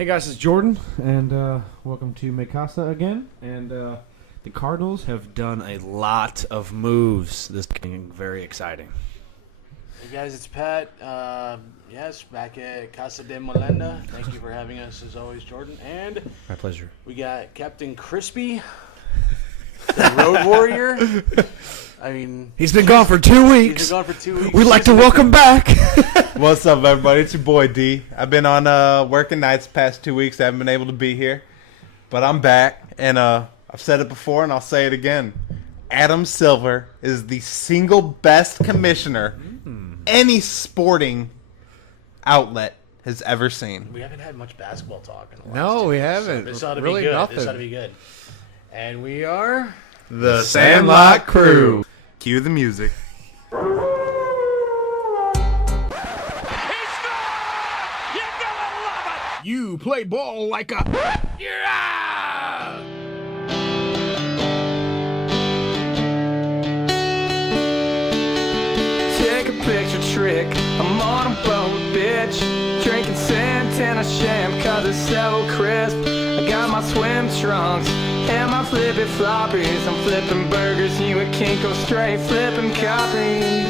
Hey guys, it's Jordan, and welcome to Mikasa again. And the Cardinals have done a lot of moves. This is getting very exciting. Hey guys, it's Pat. Yes, back at Casa de Molenda. Thank you for having us as always, Jordan. And My pleasure. we got Captain Crispy, the Road Warrior. I mean, He's been gone for 2 weeks. he's been gone for 2 weeks. We'd like to welcome back. What's up, everybody? It's your boy D. I've been on working nights the past 2 weeks. I haven't been able to be here, but I'm back, and I've said it before, and I'll say it again. Adam Silver is the single best commissioner any sporting outlet has ever seen. We haven't had much basketball talk in the last No, 2 we weeks, haven't. So this ought to Really be good. nothing. This ought to be good. And we are... The Sandlot Crew. Cue the music. You play ball like a... Yeah! Take a picture trick, I'm on a boat, bitch. Drinking Santana sham, cause it's so crisp. I got my swim trunks and my flippy floppies. I'm flipping burgers, you and Kinko straight flipping copies.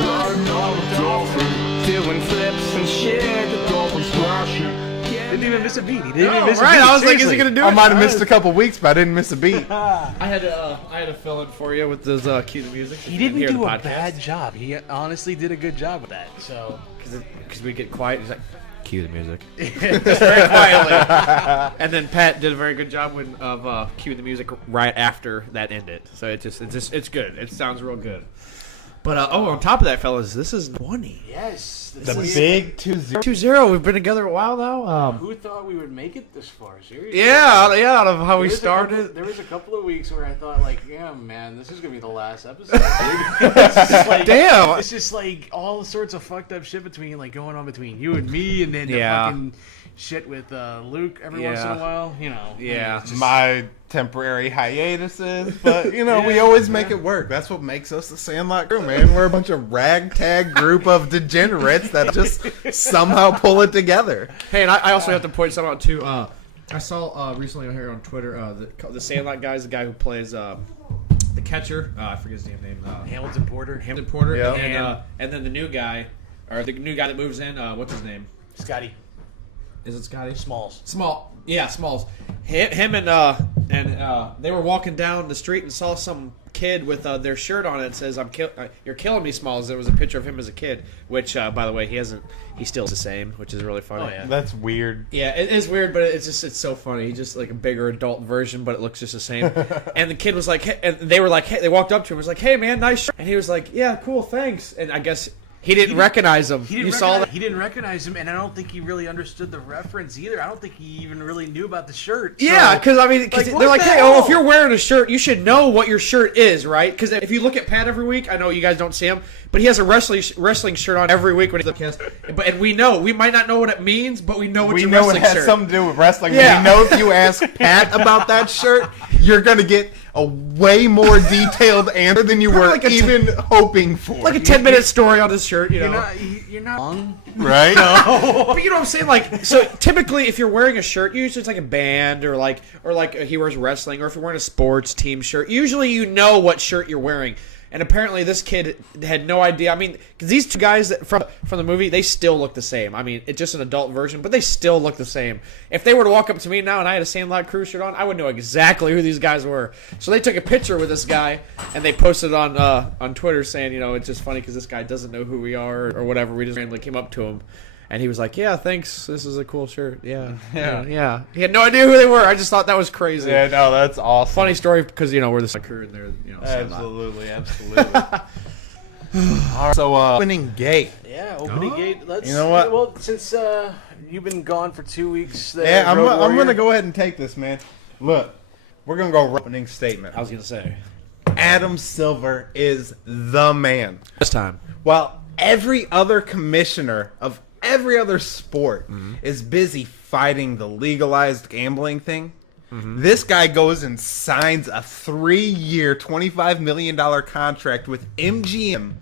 Riding on a dolphin, doing flips and shit. The dolphin's splashing. Didn't even miss a beat. He didn't even miss a beat. Right, I was like, is Seriously. he going to do I it? might have missed a couple weeks, but I didn't miss a beat. I had to fill in for you with this cue the music. He didn't do a bad job. He honestly did a good job with that. So Because we get quiet, he's like, cue the music. Just very quietly. And then Pat did a very good job of cueing the music right after that ended. So it's good. It sounds real good. But on top of that, fellas, this is 20. yes, The big 2-0. 2-0. We've been together a while now. Who thought we would make it this far? Seriously. Yeah, out of how we There was a started. couple- there was a couple of weeks where I thought, like, yeah, man, this is gonna be the last episode. Dude. It's just like, Damn. It's just like all sorts of fucked up shit going on between you and me, and then the Yeah. fucking shit with Luke every once in Yeah. a while. You know. Yeah. It's just- My temporary hiatuses, but we always make it work. That's what makes us the Sandlot Crew, man. We're a bunch of ragtag group of degenerates that just somehow pull it together. Hey, and I also have to point something out too. I saw recently here on Twitter the Sandlot guy is the guy who plays the catcher. I forget his name. Hamilton Porter, Hamilton Porter. Yeah. And then the new guy that moves in. What's his name? Scotty Is it Scotty? Smalls. Smalls. Him and they were walking down the street and saw some kid with their shirt on it that says "You're killing me, Smalls." There was a picture of him as a kid, which by the way he still is the same, which is really funny. Oh, yeah. That's weird. Yeah, it is weird, but it's so funny. He's just like a bigger adult version, but it looks just the same. And the kid was like, hey, and they were like, hey, they walked up to him, was like, "Hey man, nice shirt." And he was like, "Yeah, cool, thanks." And I guess he didn't recognize him. He didn't recognize him, and I don't think he really understood the reference either. I don't think he even really knew about the shirt. Yeah, So- because I mean, Like, they're what like, the "Hey, hell?" if you're wearing a shirt, you should know what your shirt is, right?" Because if you look at Pat every week, I know you guys don't see him, but he has a wrestling shirt on every week when he's on the podcast. And we might not know what it means, but we know what We your know it wrestling has shirt. something to do with wrestling. Yeah. We know if you ask Pat about that shirt, you're going to get a way more detailed answer than you were like a even hoping for. like a 10-minute story on his shirt, you know. You're not wrong. right? But you know what I'm saying? Like, so typically, if you're wearing a shirt, usually it's like a band or like he wears wrestling, or if you're wearing a sports team shirt, usually you know what shirt you're wearing. And apparently, this kid had no idea. I mean, because these two guys from the movie, they still look the same. I mean, it's just an adult version, but they still look the same. If they were to walk up to me now and I had a Sandlot Crew shirt on, I would know exactly who these guys were. So they took a picture with this guy and they posted on Twitter saying, you know, it's just funny because this guy doesn't know who we are or whatever. We just randomly came up to him. And he was like, "Yeah, thanks. This is a cool shirt. Yeah. He had no idea who they were. I just thought that was crazy. Yeah, no, that's awesome. Funny story because we're the crew and they're Sandlot. Absolutely. All right, so, opening gate. Yeah, opening gate. Let's. You know what? Well, since you've been gone for 2 weeks, Yeah, I'm Road going to Warrior. go ahead and take this, man. Look, we're going to go opening statement. I was gonna say Adam Silver is the man. this time. While every other commissioner of every other sport is busy fighting the legalized gambling thing, this guy goes and signs a 3-year, $25 million contract with MGM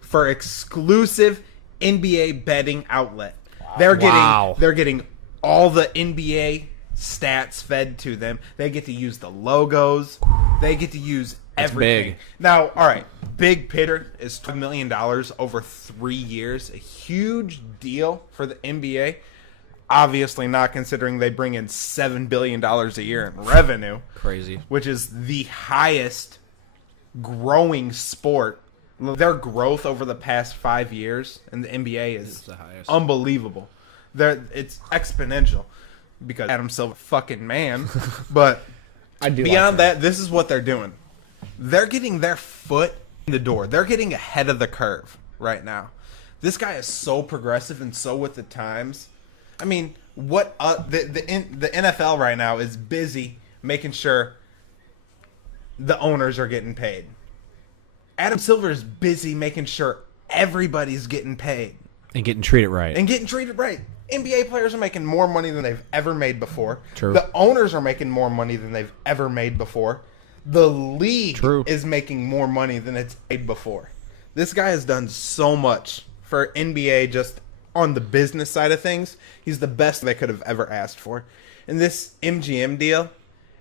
for exclusive NBA betting outlet. Wow. They're getting all the NBA stats fed to them. They get to use the logos. They get to use everything. big. Now, all right, big pitter is $2 million over 3 years. A huge deal for the NBA. Obviously not considering they bring in $7 billion a year in revenue. Crazy. Which is the highest growing sport. Their growth over the past 5 years in the NBA is the highest. Unbelievable. It's exponential because Adam Silver, fucking man. But I do beyond that, this is what they're doing. They're getting their foot in the door. They're getting ahead of the curve right now. This guy is so progressive and so with the times. I mean, what the NFL right now is busy making sure the owners are getting paid. Adam Silver is busy making sure everybody's getting paid. And getting treated right. NBA players are making more money than they've ever made before. True. The owners are making more money than they've ever made before. The league is making more money than it's made before. This guy has done so much for NBA just on the business side of things. He's the best they could have ever asked for. And this MGM deal,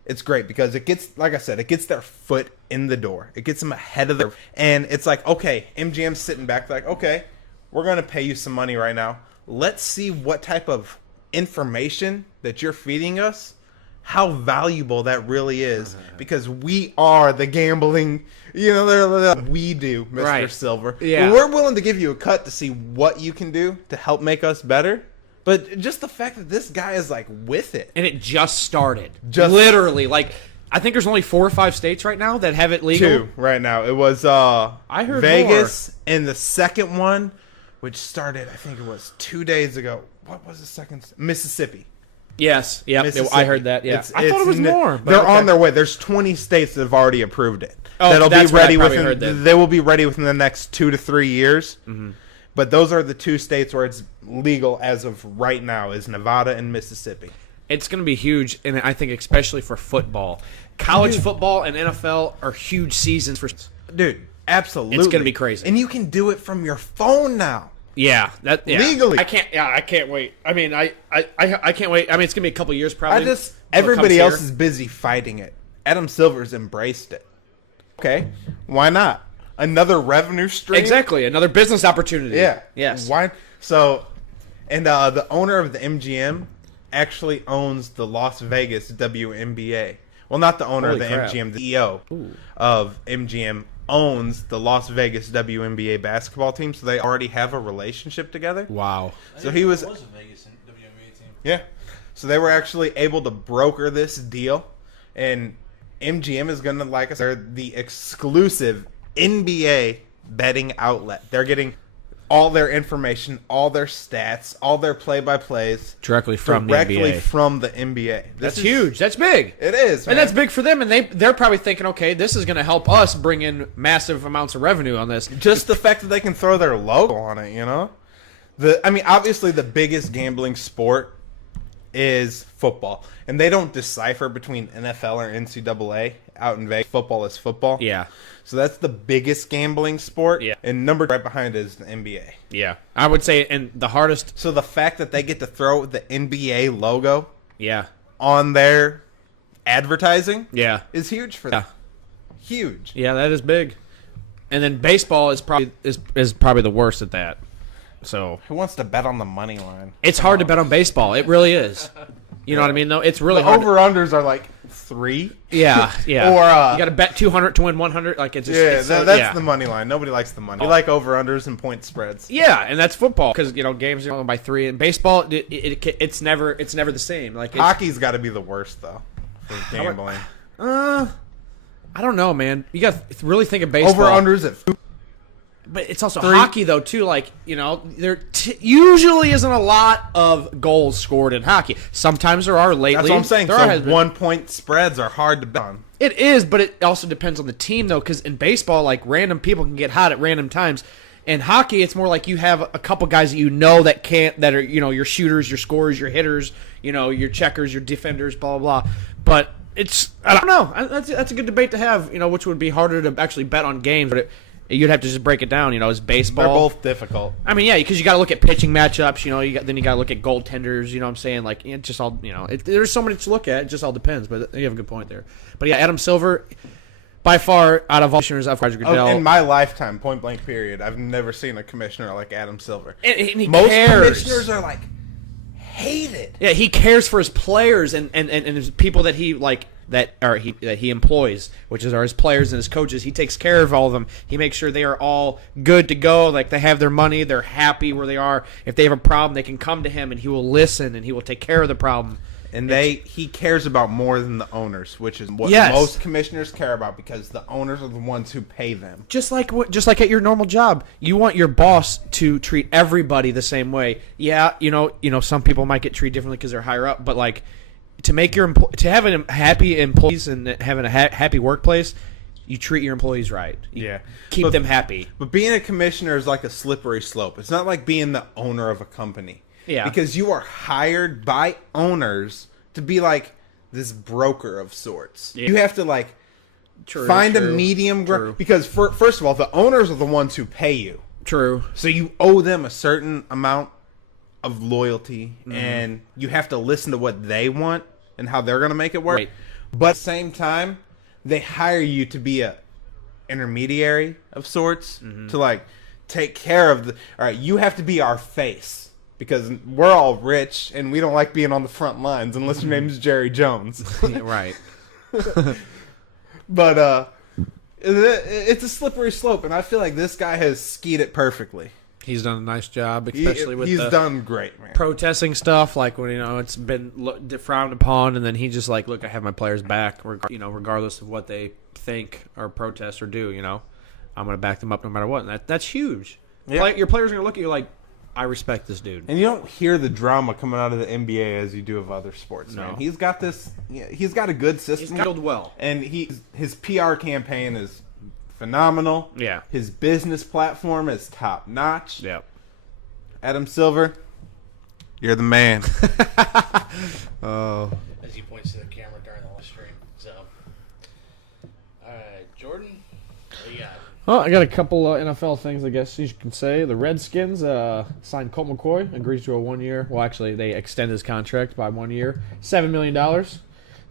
it's great because it gets, like I said, it gets their foot in the door. It gets them ahead of the... And it's like, okay, MGM's sitting back like, okay, we're going to pay you some money right now. Let's see what type of information that you're feeding us, how valuable that really is, because we are the gambling, we do, Mr. Right. Silver. Yeah. We're willing to give you a cut to see what you can do to help make us better. But just the fact that this guy is like with it. And it just started. Literally. Like, I think there's only 4 or 5 states right now that have it legal. 2 right now. It was I heard Vegas and the second one, which started, I think it was 2 days ago. What was the second? Mississippi. Yes. Yeah. I heard that. Yeah. I thought it was more. But They're on their way. There's 20 states that have already approved it. Oh, that'll that's be ready what I probably within. heard then. They will be ready within the next 2 to 3 years. Mm-hmm. But those are the 2 states where it's legal as of right now, is Nevada and Mississippi. It's going to be huge, and I think especially for football. College football and NFL are huge seasons for... Dude, absolutely. It's going to be crazy. And you can do it from your phone now. Yeah, legally. I can't wait. I mean, I can't wait. I mean, it's gonna be a couple years probably. Everybody else is busy fighting it. Adam Silver's embraced it. Okay, why not? Another revenue stream. Exactly, another business opportunity. Yeah. Yes. Why? So, and the owner of the MGM actually owns the Las Vegas WNBA. Well, not the owner Holy of the crap. MGM, the CEO of MGM owns the Las Vegas WNBA basketball team, so they already have a relationship together. Wow. So he was a Vegas WNBA team. Yeah. So they were actually able to broker this deal, and MGM is going to, like I said, they're the exclusive NBA betting outlet. They're getting all their information, all their stats, all their play-by-plays Directly from the NBA. That's huge. That's big. It is, man. And that's big for them, and they're probably thinking, okay, this is going to help us bring in massive amounts of revenue on this. Just the fact that they can throw their logo on it, obviously the biggest gambling sport is football, and they don't decipher between NFL or NCAA out in Vegas. Football is football. Yeah. So that's the biggest gambling sport. Yeah. And number right behind it is the NBA. Yeah. I would say, and the hardest. So the fact that they get to throw the NBA logo Yeah. on their advertising Yeah. is huge for them. Huge. Yeah, that is big. And then baseball is probably the worst at that. So Who wants to bet on the money line? it's hard to bet on baseball. It really is. You know what I mean? Though it's really The hard. over-unders are like 3. Yeah. Or you got to bet 200 to win 100. Like it's just yeah, it's that's the money line. Nobody likes the money. You like over-unders and point spreads. Yeah, and that's football because games are by 3. And baseball, it's never the same. Like Hockey's got to be the worst though for gambling. I don't know, man. You got to really think of baseball. Over-unders at 2. But it's also hockey, though, too. Like, there usually isn't a lot of goals scored in hockey. Sometimes there are lately. That's what I'm saying. There So has been. 1-point spreads are hard to bet on. It is, but it also depends on the team, though, because in baseball, like, random people can get hot at random times. In hockey, it's more like you have a couple guys that are, your shooters, your scorers, your hitters, your checkers, your defenders, blah, blah, blah. But I don't know. That's a good debate to have, which would be harder to actually bet on games. But You'd have to just break it down. Is baseball. They're both difficult. I mean, yeah, because you got to look at pitching matchups. Then you got to look at goaltenders. You know what I'm saying? Like, it just all. There's so much to look at. It just all depends. But you have a good point there. But yeah, Adam Silver, by far out of all commissioners, Roger Goodell. In my lifetime, point blank period, I've never seen a commissioner like Adam Silver. And he Most cares. commissioners are like hated. Yeah, he cares for his players and his people that he that he employs, which are his players and his coaches. He takes care of all of them. He makes sure they are all good to go. Like, they have their money, they're happy where they are. If they have a problem, they can come to him and he will listen and he will take care of the problem. And he cares about more than the owners, which is what most commissioners care about, because the owners are the ones who pay them. Just like at your normal job, you want your boss to treat everybody the same way. Yeah, some people might get treated differently because they're higher up, but like, to make to have happy employees and having a happy workplace, you treat your employees right. You keep them happy. But being a commissioner is like a slippery slope. It's not like being the owner of a company. Yeah. Because you are hired by owners to be like this broker of sorts. Yeah. You have to find a medium ground. Because first of all, the owners are the ones who pay you. True. So you owe them a certain amount of loyalty, and you have to listen to what they want and how they're going to make it work. Right. But at the same time, they hire you to be a intermediary of sorts, to take care of all right, you have to be our face, because we're all rich and we don't like being on the front lines unless your name is Jerry Jones. Right. But it's a slippery slope, and I feel like this guy has skied it perfectly. He's done a nice job, especially with he's done great, man. Protesting stuff, like when it's been frowned upon, and then he just look, I have my players back, regardless of what they think or protest or do. I'm going to back them up no matter what, and that's huge. Yeah. Your players are going to look at you like, I respect this dude. And you don't hear the drama coming out of the NBA as you do of other sports. No. Man. He's got this. He's got a good system. He's built well, and his PR campaign is phenomenal. Yeah. His business platform is top notch. Yeah. Adam Silver, you're the man. Oh. As he points to the camera during the live stream. So, all right, Jordan, what do you got? Well, I got a couple NFL things, I guess you can say. The Redskins signed Colt McCoy, agrees to a 1 year. Well, actually, they extend his contract by 1 year, $7 million.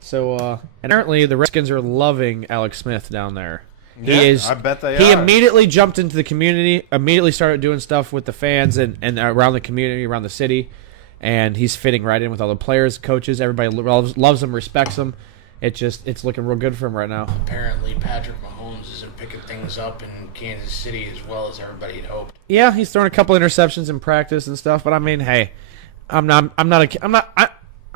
So, and apparently, the Redskins are loving Alex Smith down there. Yeah, I bet they are. He immediately jumped into the community, immediately started doing stuff with the fans and around the community, around the city, and he's fitting right in with all the players, coaches. Everybody loves him, respects him. It's looking real good for him right now. Apparently, Patrick Mahomes isn't picking things up in Kansas City as well as everybody had hoped. Yeah, he's thrown a couple interceptions in practice and stuff, but I mean, hey, I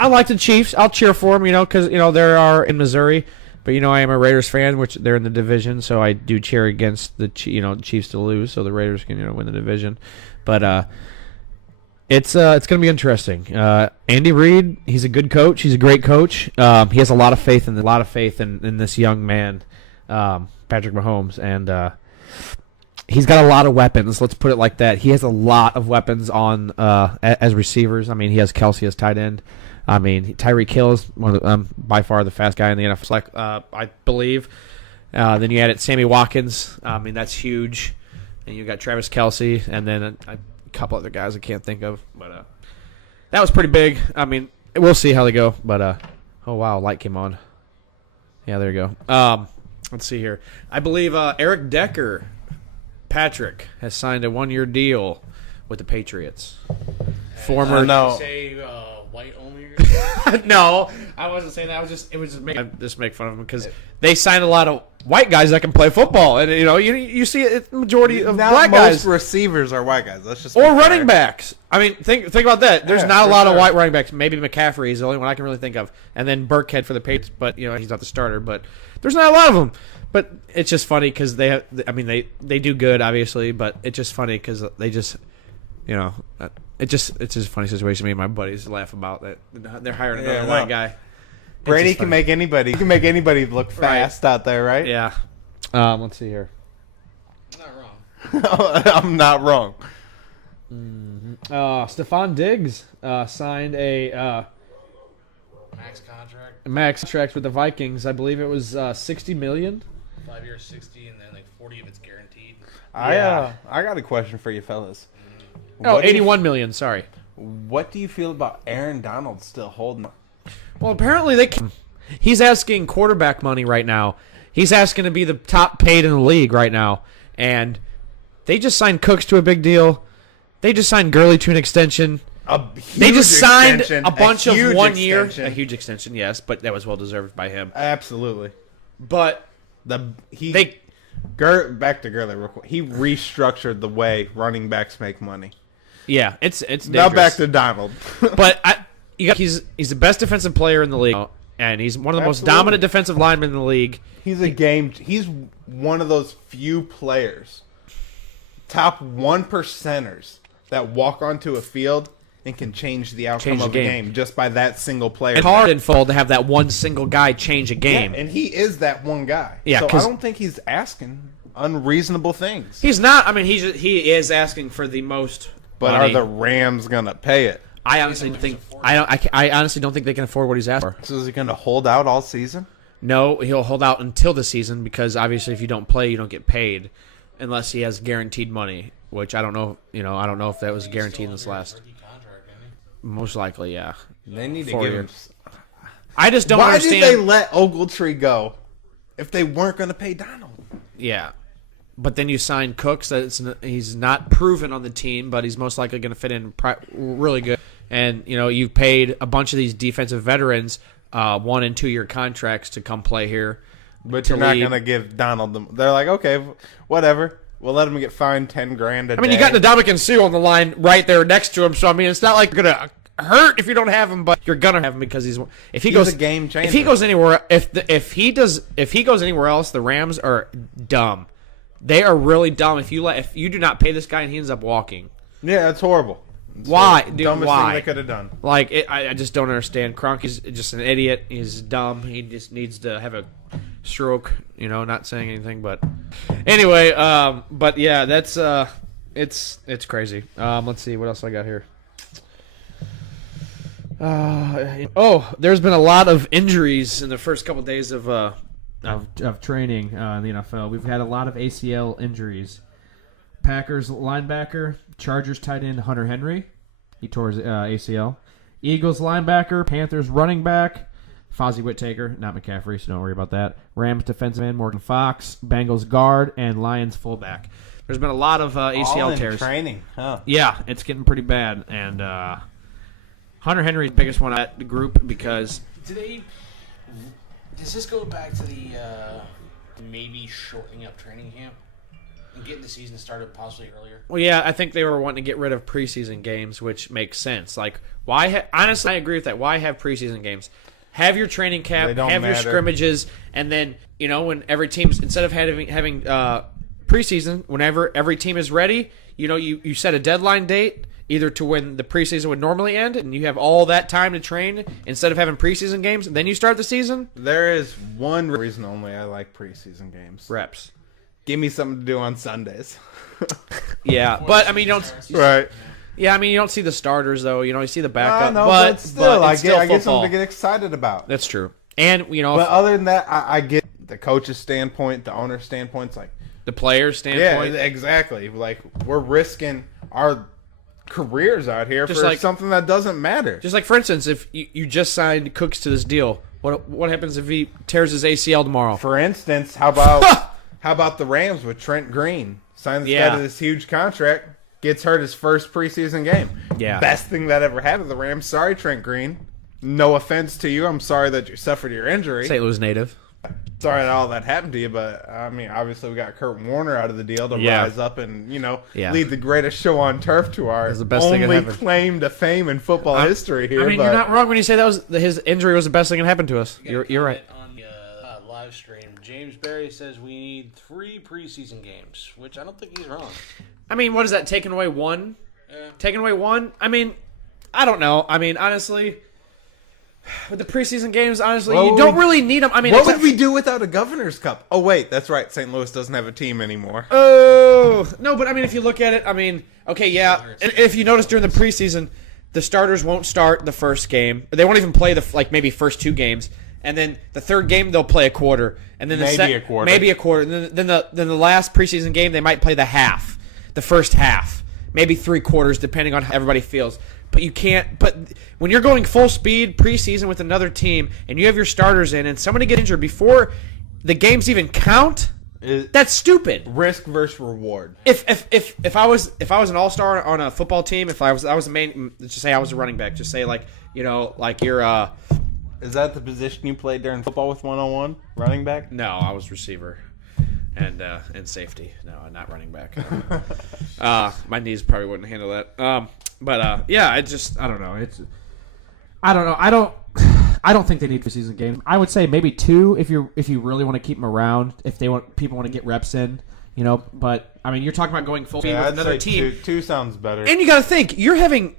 like the Chiefs. I'll cheer for them, because they are in Missouri. But, I am a Raiders fan, which they're in the division, so I do cheer against the Chiefs to lose, so the Raiders can win the division. But it's going to be interesting. Andy Reid, he's a good coach. He's a great coach. He has a lot of faith in this young man, Patrick Mahomes, and he's got a lot of weapons. Let's put it like that. He has a lot of weapons on as receivers. I mean, he has Kelsey as tight end. I mean, Tyreek Hill is by far the fast guy in the NFL, I believe. Then you added Sammy Watkins. I mean, that's huge. And you got Travis Kelsey, and then a couple other guys I can't think of. But that was pretty big. I mean, we'll see how they go. But, oh, wow, light came on. Yeah, there you go. Let's see here. I believe Eric Decker, Patrick, has signed a 1-year deal with the Patriots. Former. No. Say white only. No, I wasn't saying that. It was just make fun of them because they signed a lot of white guys that can play football, and you see it, majority of black guys. Most receivers are white guys. Let's just running backs. I mean, think about that. There's not a lot of white running backs. Maybe McCaffrey is the only one I can really think of, and then Burkhead for the Patriots, but he's not the starter. But there's not a lot of them. But it's just funny because they do good, obviously, but it's just funny because they just it's just a funny situation. Me and my buddies laugh about that. They're hiring another white guy. Brady can make anybody. He can make anybody look fast out there, right? Yeah. Let's see here. I'm not wrong. I'm not wrong. Mm-hmm. Stephon Diggs signed a max contract with the Vikings. I believe it was $60 million. 5 years, 60, and then like 40 of it's guaranteed. I got a question for you fellas. Oh, What do you- 81 million. Sorry. What do you feel about Aaron Donald still holding? Well, apparently he's asking quarterback money right now. He's asking to be the top paid in the league right now. And they just signed Cooks to a big deal. They just signed Gurley to an extension. They just signed a bunch of 1 year. A huge extension, yes, but that was well deserved by him. Absolutely. But Back to Gurley real quick. He restructured the way running backs make money. yeah, it's dangerous. Now back to Donald. But he's the best defensive player in the league, and he's one of the most Absolutely. dominant defensive linemen in the league. He's one of those few players, top 1%ers that walk onto a field and can change the outcome of a game just by that single player. It's hard in football to have that one single guy change a game. Yeah, and he is that one guy. Yeah, so I don't think he's asking unreasonable things. He's not. I mean, he is asking for the most. But money. are the Rams gonna pay it? I honestly think I honestly don't think they can afford what he's asking for. So is he gonna hold out all season? No, he'll hold out until the season because obviously if you don't play, you don't get paid unless he has guaranteed money, which I don't know. I don't know if that was guaranteed in this last. Most likely, yeah. They need to 4 give years. him. I just don't Why understand. did they let Ogletree go if they weren't gonna pay Donald? Yeah. But then you sign Cooks. He's not proven on the team, but he's most likely going to fit in really good. And, you've paid a bunch of these defensive veterans 1 and 2 year contracts to come play here. But you're not going to give Donald them. They're like, okay, whatever. We'll let him get fined $10,000 a day. I mean, you got Ndamukong Suh on the line right there next to him. So, I mean, it's not like you're going to hurt if you don't have him, but you're going to have him because he's a game changer. If he goes anywhere, if he goes anywhere else, the Rams are dumb. They are really dumb if you do not pay this guy and he ends up walking. Yeah, that's horrible. Why, the dude? dumbest Why? thing they could have done. Like, I just don't understand. Kroenke's just an idiot. He's dumb. He just needs to have a stroke. Not saying anything, but anyway. But yeah, that's it's crazy. Let's see what else I got here. There's been a lot of injuries in the first couple days of training in the NFL. We've had a lot of ACL injuries. Packers linebacker, Chargers tight end Hunter Henry, he tore his ACL. Eagles linebacker, Panthers running back, Fozzie Whittaker, not McCaffrey, so don't worry about that. Rams defensive end Morgan Fox, Bengals guard, and Lions fullback. There's been a lot of ACL all in tears. Training, huh? Yeah, it's getting pretty bad, and Hunter Henry's the biggest one at the group because. Does this go back to the maybe shortening up training camp and getting the season started possibly earlier? Well, yeah, I think they were wanting to get rid of preseason games, which makes sense. Like, why? Honestly, I agree with that. Why have preseason games? Have your training camp, have your scrimmages, and then when every team's instead of having preseason, whenever every team is ready, you set a deadline date. Either to when the preseason would normally end, and you have all that time to train instead of having preseason games, and then you start the season. There is one reason only I like preseason games. Reps. Give me something to do on Sundays. Yeah, but I mean, you don't. Right. Yeah, I mean, you don't see the starters though. You see the backup. No, but still, I get football. something to get excited about. That's true. And but other than that, I get the coach's standpoint, the owner's standpoint. It's like the player's standpoint. Yeah, exactly. Like we're risking our careers out here just for like, something that doesn't matter. Just like, for instance, if you just signed Cooks to this deal, what happens if he tears his ACL tomorrow? For instance, how about the Rams with Trent Green? Sign this guy to this huge contract, gets hurt his first preseason game. Yeah. Best thing that ever happened to the Rams. Sorry, Trent Green. No offense to you. I'm sorry that you suffered your injury. St. Louis native. Sorry that all that happened to you, but I mean, obviously we got Kurt Warner out of the deal to rise up and lead the greatest show on turf to our only claim to fame in football history here. I mean, you're not wrong when you say his injury was the best thing that happened to us. You're right. On the live stream, James Berry says we need 3 preseason games, which I don't think he's wrong. I mean, what is that? Taking away one? Taking away one? I mean, I don't know. I mean, honestly. With the preseason games, honestly, you don't really need them. I mean, what would we do without a Governor's Cup? Oh, wait, that's right. St. Louis doesn't have a team anymore. Oh, no, but I mean, if you look at it, I mean, okay, yeah. If you notice during the preseason, the starters won't start the first game. They won't even play the maybe first 2 games, And then the third game they'll play a quarter, and then Maybe a quarter. maybe a quarter. And then the last preseason game they might play the first half, maybe 3 quarters, depending on how everybody feels. But you can't. But when you're going full speed preseason with another team, and you have your starters in, and somebody get injured before the games even count, that's stupid. Risk versus reward. If I was an all-star on a football team, if I was the main, let's just say I was a running back, just say like you're. Is that the position you played during football with 101? Running back? No, I was receiver and safety. No, not running back. My knees probably wouldn't handle that. Yeah, I don't know. I don't think they need preseason games. I would say maybe 2 if you really want to keep them around. If people want to get reps in, But I mean, you're talking about going full speed with I'd another say team. Two sounds better. And you got to think, you're having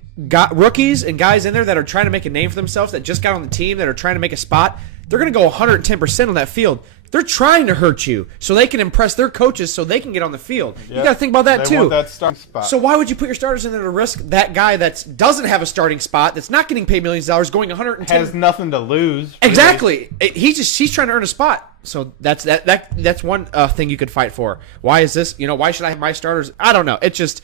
rookies and guys in there that are trying to make a name for themselves, that just got on the team, that are trying to make a spot. They're going to go 110% on that field. They're trying to hurt you so they can impress their coaches so they can get on the field. Yep. You got to think about that they too. Want that starting spot. So why would you put your starters in there to risk that guy that doesn't have a starting spot, that's not getting paid millions of dollars, going 110? Has nothing to lose. Really. Exactly. He's trying to earn a spot. So that's one thing you could fight for. Why is this? Why should I have my starters? I don't know. It's just,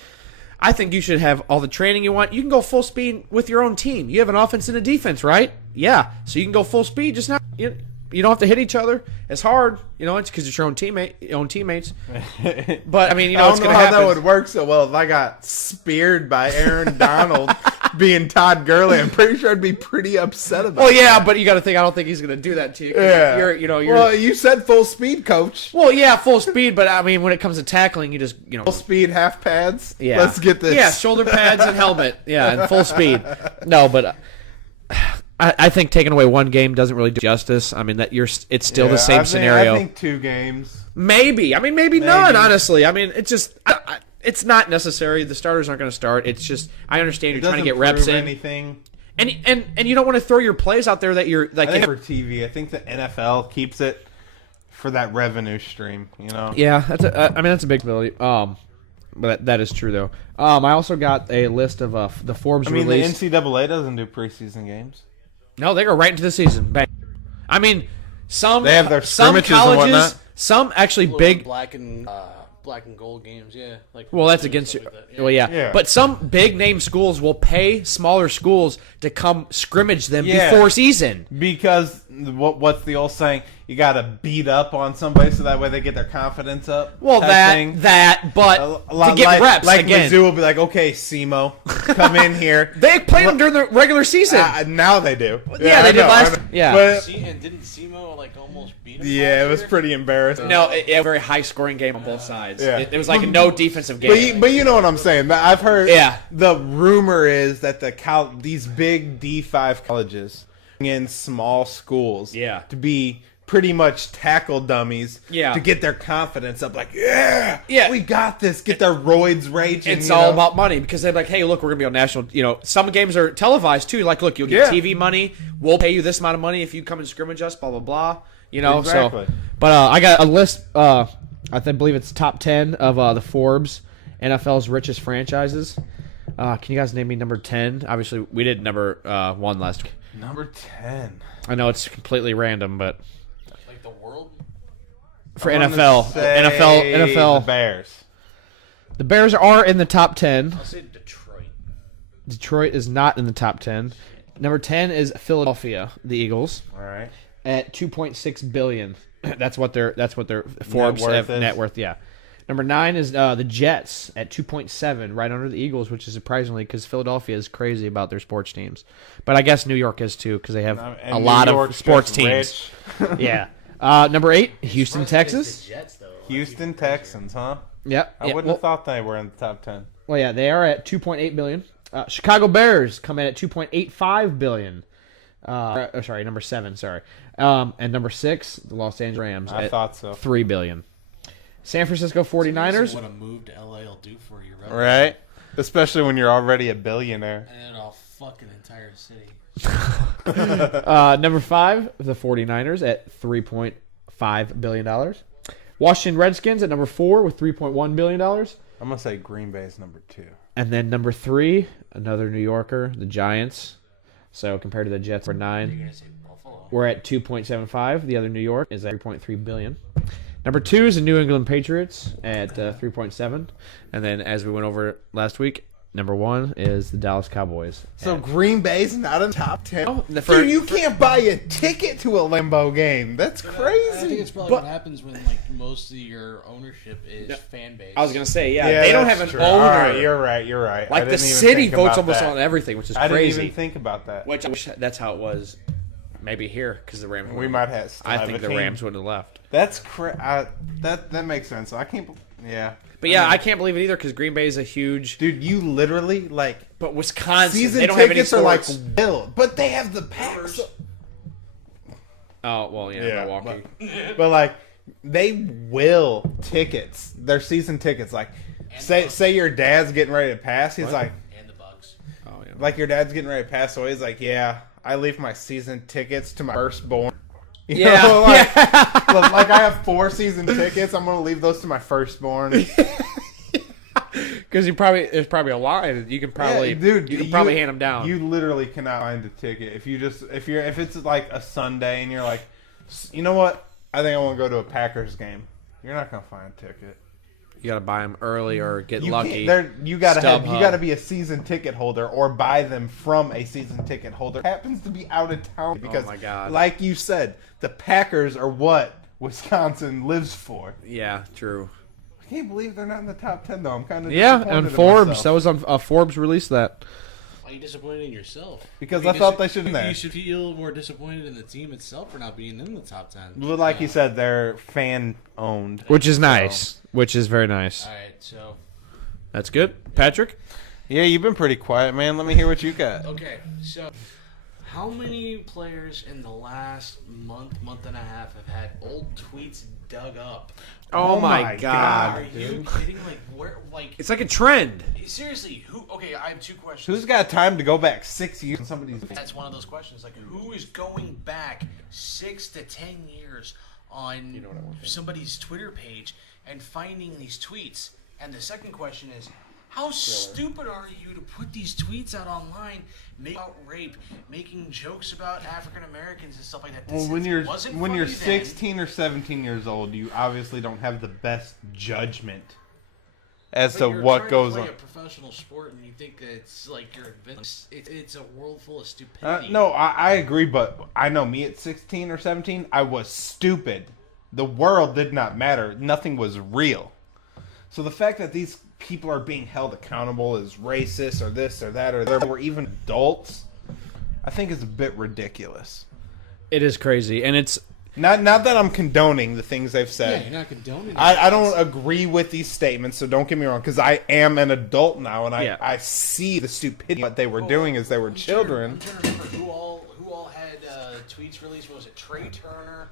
I think you should have all the training you want. You can go full speed with your own team. You have an offense and a defense, right? Yeah. So you can go full speed. Just not. You don't have to hit each other. It's hard, it's because it's your own teammates. But I mean, I don't it's know going to how happen. that would work so well if I got speared by Aaron Donald being Todd Gurley. I'm pretty sure I'd be pretty upset about. Well, yeah, but you got to think. I don't think he's going to do that to you. Yeah, you're. Well, you said full speed, coach. Well, yeah, full speed, but I mean, when it comes to tackling, you just full speed half pads. Yeah, let's get this. Yeah, shoulder pads and helmet. Yeah, and full speed. No, but. I think taking away one game doesn't really do justice. I mean, it's still the same scenario. I think 2 games. Maybe. I mean, maybe none, honestly. I mean, it's just it's not necessary. The starters aren't going to start. It's just, I understand you're trying to get reps in. Anything. And you don't want to throw your plays out there that you're like. I think for TV, I think the NFL keeps it for that revenue stream. Yeah, that's a big ability. But that is true though. I also got a list of the Forbes. I mean, release. the NCAA doesn't do preseason games. No, they go right into the season. Bang. I mean, they have their scrimmages and whatnot. Some actually big black and gold games. Yeah, well, that's against you. Like that. Well, yeah, but some big name schools will pay smaller schools to come scrimmage them before season. Because what's the old saying? You got to beat up on somebody so that way they get their confidence up. Well, but to get reps like again. Mizzou will be like, okay, SEMO, come in here. They played them during the regular season. Now they do. Yeah, they did last. Yeah, and didn't SEMO almost beat them? Yeah, it was pretty embarrassing. No, it was a very high scoring game on both sides. Yeah. It was like no defensive game. But you know what I'm saying. I've heard. Yeah. The rumor is that these big D5 colleges bring in small schools. Yeah. To be pretty much tackle dummies. Yeah. To get their confidence up, like yeah, we got this. Get their roids raging. It's all about money because they're like, hey, look, we're gonna be on national. Some games are televised too. Like, look, you'll get TV money. We'll pay you this amount of money if you come and scrimmage us. Blah blah blah. Exactly. So, but I got a list. I believe it's top 10 of the Forbes NFL's richest franchises. Can you guys name me number 10? Obviously, we did number 1 last week. Number 10. I know it's completely random, but like the world for NFL, The Bears. The Bears are in the top 10. I'll say Detroit. Detroit is not in the top 10. Number 10 is Philadelphia, the Eagles. All right. At $2.6 billion. That's what their Forbes net worth. Yeah. Number 9 is the Jets at 2.7, right under the Eagles, which is surprisingly because Philadelphia is crazy about their sports teams. But I guess New York is too because they have a lot of sports teams. Yeah. Number 8, Houston, Texas. The Jets, though. Houston Texans, huh? Yep. I wouldn't have thought they were in the top 10. Well, yeah, they are at $2.8 billion. Chicago Bears come in at $2.85 billion. Number 7. Sorry. And number 6, the Los Angeles Rams. I thought so. $3 billion. San Francisco 49ers. What a move to LA will do for you, right? Especially when you're already a billionaire. And I'll fuck an entire city. Number 5, the 49ers at $3.5 billion. Washington Redskins at number 4 with $3.1 billion. I'm going to say Green Bay's number 2. And then number 3, another New Yorker, the Giants, So compared to the Jets for You're 9, gonna say Buffalo. we're at 2.75. The other New York is at 3.3 billion. Number 2 is the New England Patriots at 3.7, and then as we went over last week, number 1 is the Dallas Cowboys. So Green Bay's not in the top 10. Oh, Dude, you can't buy a ticket to a Limbo game. That's crazy. I think it's probably what happens when like most of your ownership is fan base. I was gonna say, they don't have an owner. All right, you're right. Like the city votes almost on everything, which is I crazy. didn't even think about that. Which I wish that's how it was. Maybe here because the Rams. We might have. I think the Rams wouldn't have left. That's that makes sense. I can't. Yeah. But yeah, I can't believe it either because Green Bay is a huge. Dude, you literally like. But Wisconsin, Season they don't have any tickets are like sports. will, but they have the packs. Oh well, yeah, Milwaukee. But like, they will tickets. Their season tickets. Like, say your dad's getting ready to pass. He's like, and the Bucks. Oh yeah. like your dad's getting ready to pass away. He's like, yeah, I leave my season tickets to my firstborn. You know, like, like I have 4 season tickets. I'm gonna leave those to my firstborn. Because there's probably a line. You can probably, dude, you can probably hand them down. You literally cannot find a ticket if it's like a Sunday and you're like, you know what? I think I want to go to a Packers game. You're not gonna find a ticket. You got to buy them early or get You lucky. you gotta StubHub. be a season ticket holder or buy them from a season ticket holder. Happens to be out of town because, my God. like you said, the Packers are what Wisconsin lives for. Yeah, true. I can't believe they're not in the top 10 though. I'm kind of Yeah, disappointed and in Forbes. myself. That was on Forbes released that. Why are you disappointed in yourself? Because I thought they should be there. You should feel more disappointed in the team itself for not being in the top 10. But like you said, they're fan owned, Which is nice. Which is very nice. All right, so That's good. Patrick? Yeah, you've been pretty quiet, man. Let me hear what you got. okay, so how many players in the last month and a half have had old tweets dug up? Oh, my my God. Are you kidding? Like where? Like It's like a trend. seriously? Who? Okay, I have 2 questions. Who's got time to go back 6 years on somebody's? That's one of those questions. Like, who is going back 6 to 10 years on somebody's Twitter page and finding these tweets? And the second question is, how stupid are you to put these tweets out online, make about rape, making jokes about African Americans and stuff like that? Well, This when you're wasn't when you're funny then. 16 or 17 years old, you obviously don't have the best judgment as But to you're what trying goes to play on. a professional sport, and you think that it's like you're it's a world full of stupidity. No, I agree, but I know me at 16 or 17, I was stupid. The world did not matter. Nothing was real. So the fact that these people are being held accountable as racist or this or that or they were even adults, I think is a bit ridiculous. It is crazy. And it's Not that I'm condoning the things they've Yeah, said. you're not condoning. I don't agree with these statements, so don't get me wrong, because I am an adult now, and Yeah. I see the stupidity what they were doing as they were children. I'm trying to remember who all had tweets released. What was it? Trey Turner,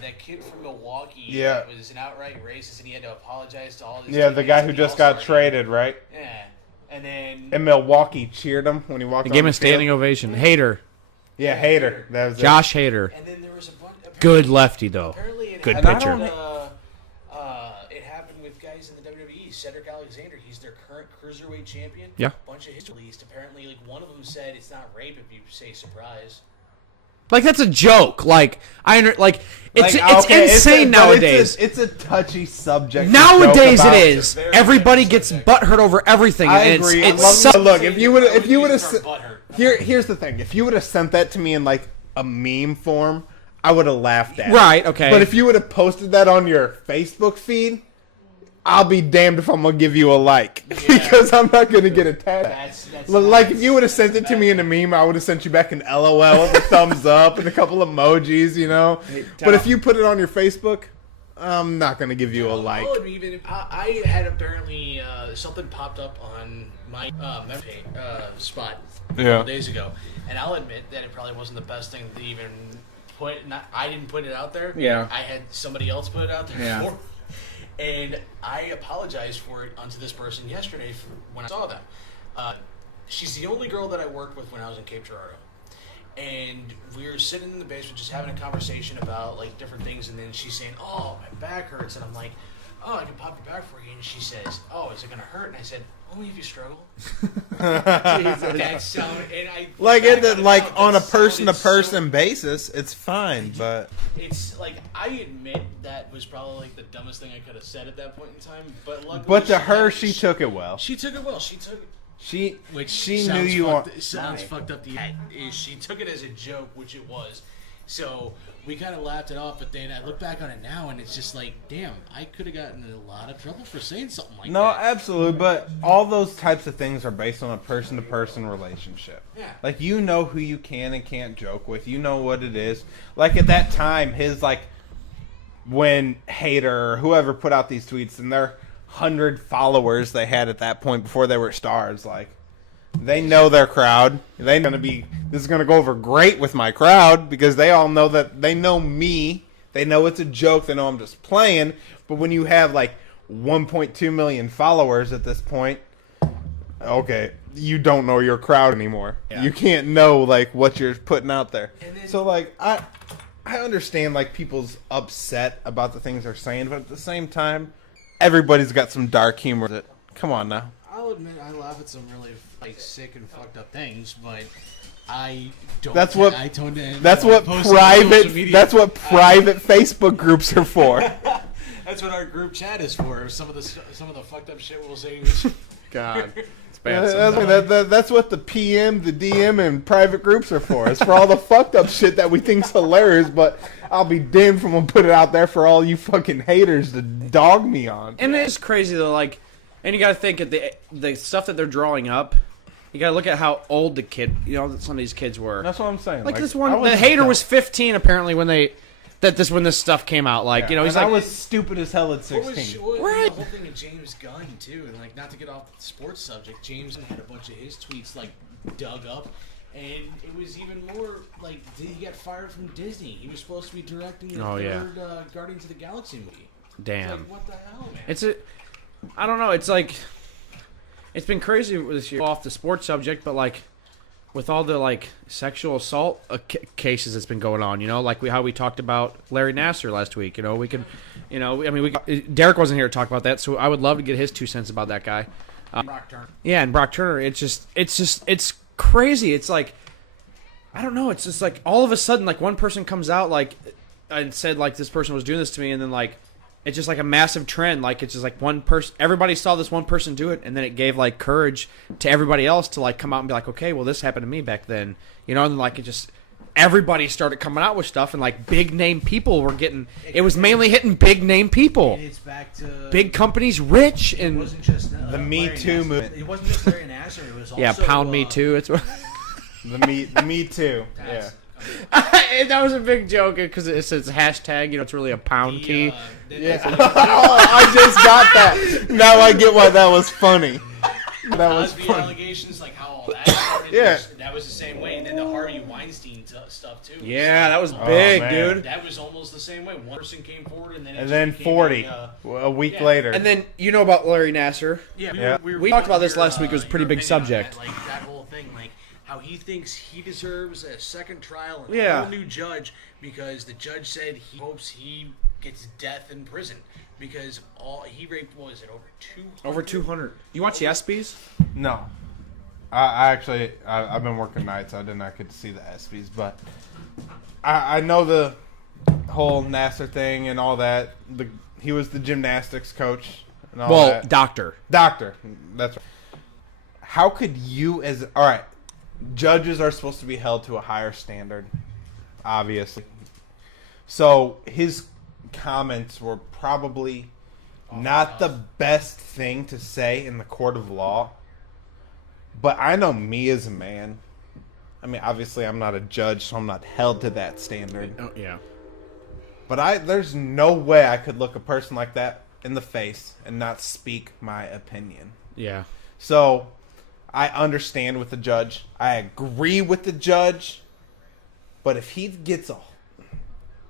that kid from Milwaukee. Yeah. That was an outright racist, and he had to apologize to all these. Yeah, the teammates guy at who the just got All-Star traded, right? game. Yeah, and then And Milwaukee cheered him when he walked they on gave him the a standing field. ovation. Hater. Yeah, Hater. That was Josh Hader. and then there was a bunch. Good lefty, though. Apparently, it Good happened, pitcher. It happened with guys in the WWE. Cedric Alexander, he's their current cruiserweight champion. Yeah. A bunch of his released. Apparently, like one of them said it's not rape if you say surprise. Like, that's a joke. Like, it's Like, it's okay, insane but nowadays. It's a touchy subject. to Nowadays joke it about. is. Everybody gets butthurt over everything. I and agree. It's Look, if you would have Butthurt. here's the thing. If you would have sent that to me in like a meme form, I would have laughed at it. Right, okay. But if you would have posted that on your Facebook feed, I'll be damned if I'm gonna give you a like because I'm not gonna get attached. That's Like if you would have sent it to me in a meme, I would have sent you back an LOL with a thumbs up and a couple emojis, you know. But if you put it on your Facebook, I'm not gonna give you a like. Well, even if I had apparently something popped up on my spot a couple days ago, and I'll admit that it probably wasn't the best thing to even put. I didn't put it out there. Yeah. I had somebody else put it out there Yeah. for. And I apologized for it onto this person yesterday when I saw them. She's the only girl that I worked with when I was in Cape Girardeau. And we were sitting in the basement just having a conversation about like different things, and then she's saying, "Oh, my back hurts," and I'm like, oh, I can pop your back for you. And she says, oh, is it going to hurt? And I said, only if you struggle. That sounded, and I like it, like out, on a that person-to-person basis, it's fine, but it's like I admit that was probably like the dumbest thing I could have said at that point in time. But luckily, but to her, she took it well. She took it well. She took it. She knew you on. It sounds fucked up. She took it as a joke, which it was. So we kind of laughed it off, but then I look back on it now, and it's just like, damn, I could have gotten in a lot of trouble for saying something like that. No, absolutely, but all those types of things are based on a person-to-person relationship. Yeah. Like, you know who you can and can't joke with. You know what it is. Like, at that time, when Hater or whoever put out these tweets, and their 100 followers they had at that point before they were stars, like, they know their crowd. This is gonna go over great with my crowd because they all know that they know me. They know it's a joke. They know I'm just playing. But when you have like 1.2 million followers at this point, okay, you don't know your crowd anymore. Yeah. You can't know like what you're putting out there. So like I understand like people's upset about the things they're saying, but at the same time, everybody's got some dark humor. Come on now. I'll admit I laugh at some really like sick and fucked up things, but I don't. That's what private. That's what private Facebook groups are for. That's what our group chat is for. Some of the fucked up shit we'll say. God, it's bad. That's what the PM, the DM, and private groups are for. It's for all the fucked up shit that we think's hilarious, but I'll be damned if I'm gonna put it out there for all you fucking haters to dog me on. And it's crazy though, like. And you got to think of the stuff that they're drawing up. You got to look at how old the kid, some of these kids were. That's what I'm saying. Like this one, the Hater was 15 apparently when this stuff came out. Like he's like, I was stupid as hell at 16. Right. The whole thing of James Gunn too, and like not to get off the sports subject, James had a bunch of his tweets like dug up, and it was even more like did he get fired from Disney? He was supposed to be directing the third Guardians of the Galaxy movie. Damn. It's like, what the hell, man? I don't know. It's like it's been crazy this year off the sports subject, but like with all the like sexual assault cases that's been going on, like how we talked about Larry Nassar last week. We could, Derek wasn't here to talk about that, so I would love to get his 2 cents about that guy. Brock Turner. Yeah, and Brock Turner. It's crazy. It's like I don't know. It's just like all of a sudden, like one person comes out like and said like this person was doing this to me, and then like. It's just like a massive trend. Like it's just like one person. Everybody saw this one person do it, and then it gave like courage to everybody else to like come out and be like, okay, well this happened to me back then, and like it just everybody started coming out with stuff, and like big name people were getting. It was mainly hitting big name people. And it's back to big companies, rich, and it wasn't just the Me Too movement. It wasn't just Larry Nassar. It was also pound Me Too. It's the Me Too. Yeah. That was a big joke because it says hashtag. It's really a pound key. Yeah. I just got that. Now I get why that was funny. That was funny. Allegations, like how all that started. Yeah. That was the same way, and then the Harvey Weinstein stuff too. Yeah, that was big, dude. That was almost the same way. One person came forward, and then 40 a week later. And then about Larry Nassar. Yeah, we talked about this last week. It was a pretty big subject. Like that whole thing, like. How he thinks he deserves a second trial and a whole new judge because the judge said he hopes he gets death in prison because he raped over 200. You watch the ESPYs? No, I've been working nights. I did not get to see the ESPYs, but I know the whole Nassar thing and all that. He was the gymnastics coach and all that. Doctor. That's right. How could you all right? Judges are supposed to be held to a higher standard, obviously. So his comments were probably not the best thing to say in the court of law. But I know me as a man. I mean, obviously I'm not a judge, so I'm not held to that standard. Oh, yeah. But there's no way I could look a person like that in the face and not speak my opinion. Yeah. So I understand with the judge. I agree with the judge. But if he gets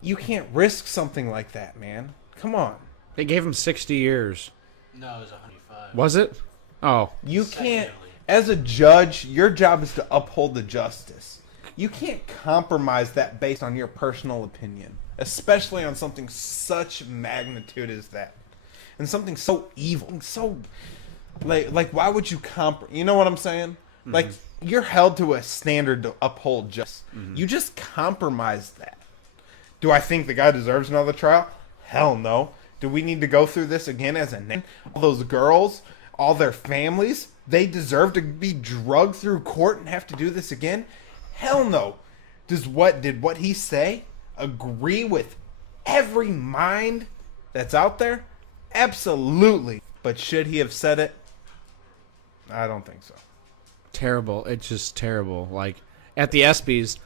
you can't risk something like that, man. Come on. They gave him 60 years. No, it was 105. Was it? Oh. You can't, as a judge, your job is to uphold the justice. You can't compromise that based on your personal opinion, especially on something such magnitude as that. and something so evil, so like why would you you know what I'm saying? Mm-hmm. Like, you're held to a standard to uphold justice. Mm-hmm. You just compromise that. Do I think the guy deserves another trial? Hell no. Do we need to go through this again as a nation? All those girls, all their families, they deserve to be drugged through court and have to do this again? Hell no. Did what he say agree with every mind that's out there? Absolutely. But should he have said it? I don't think so. Terrible. It's just terrible. Like, at the ESPYs,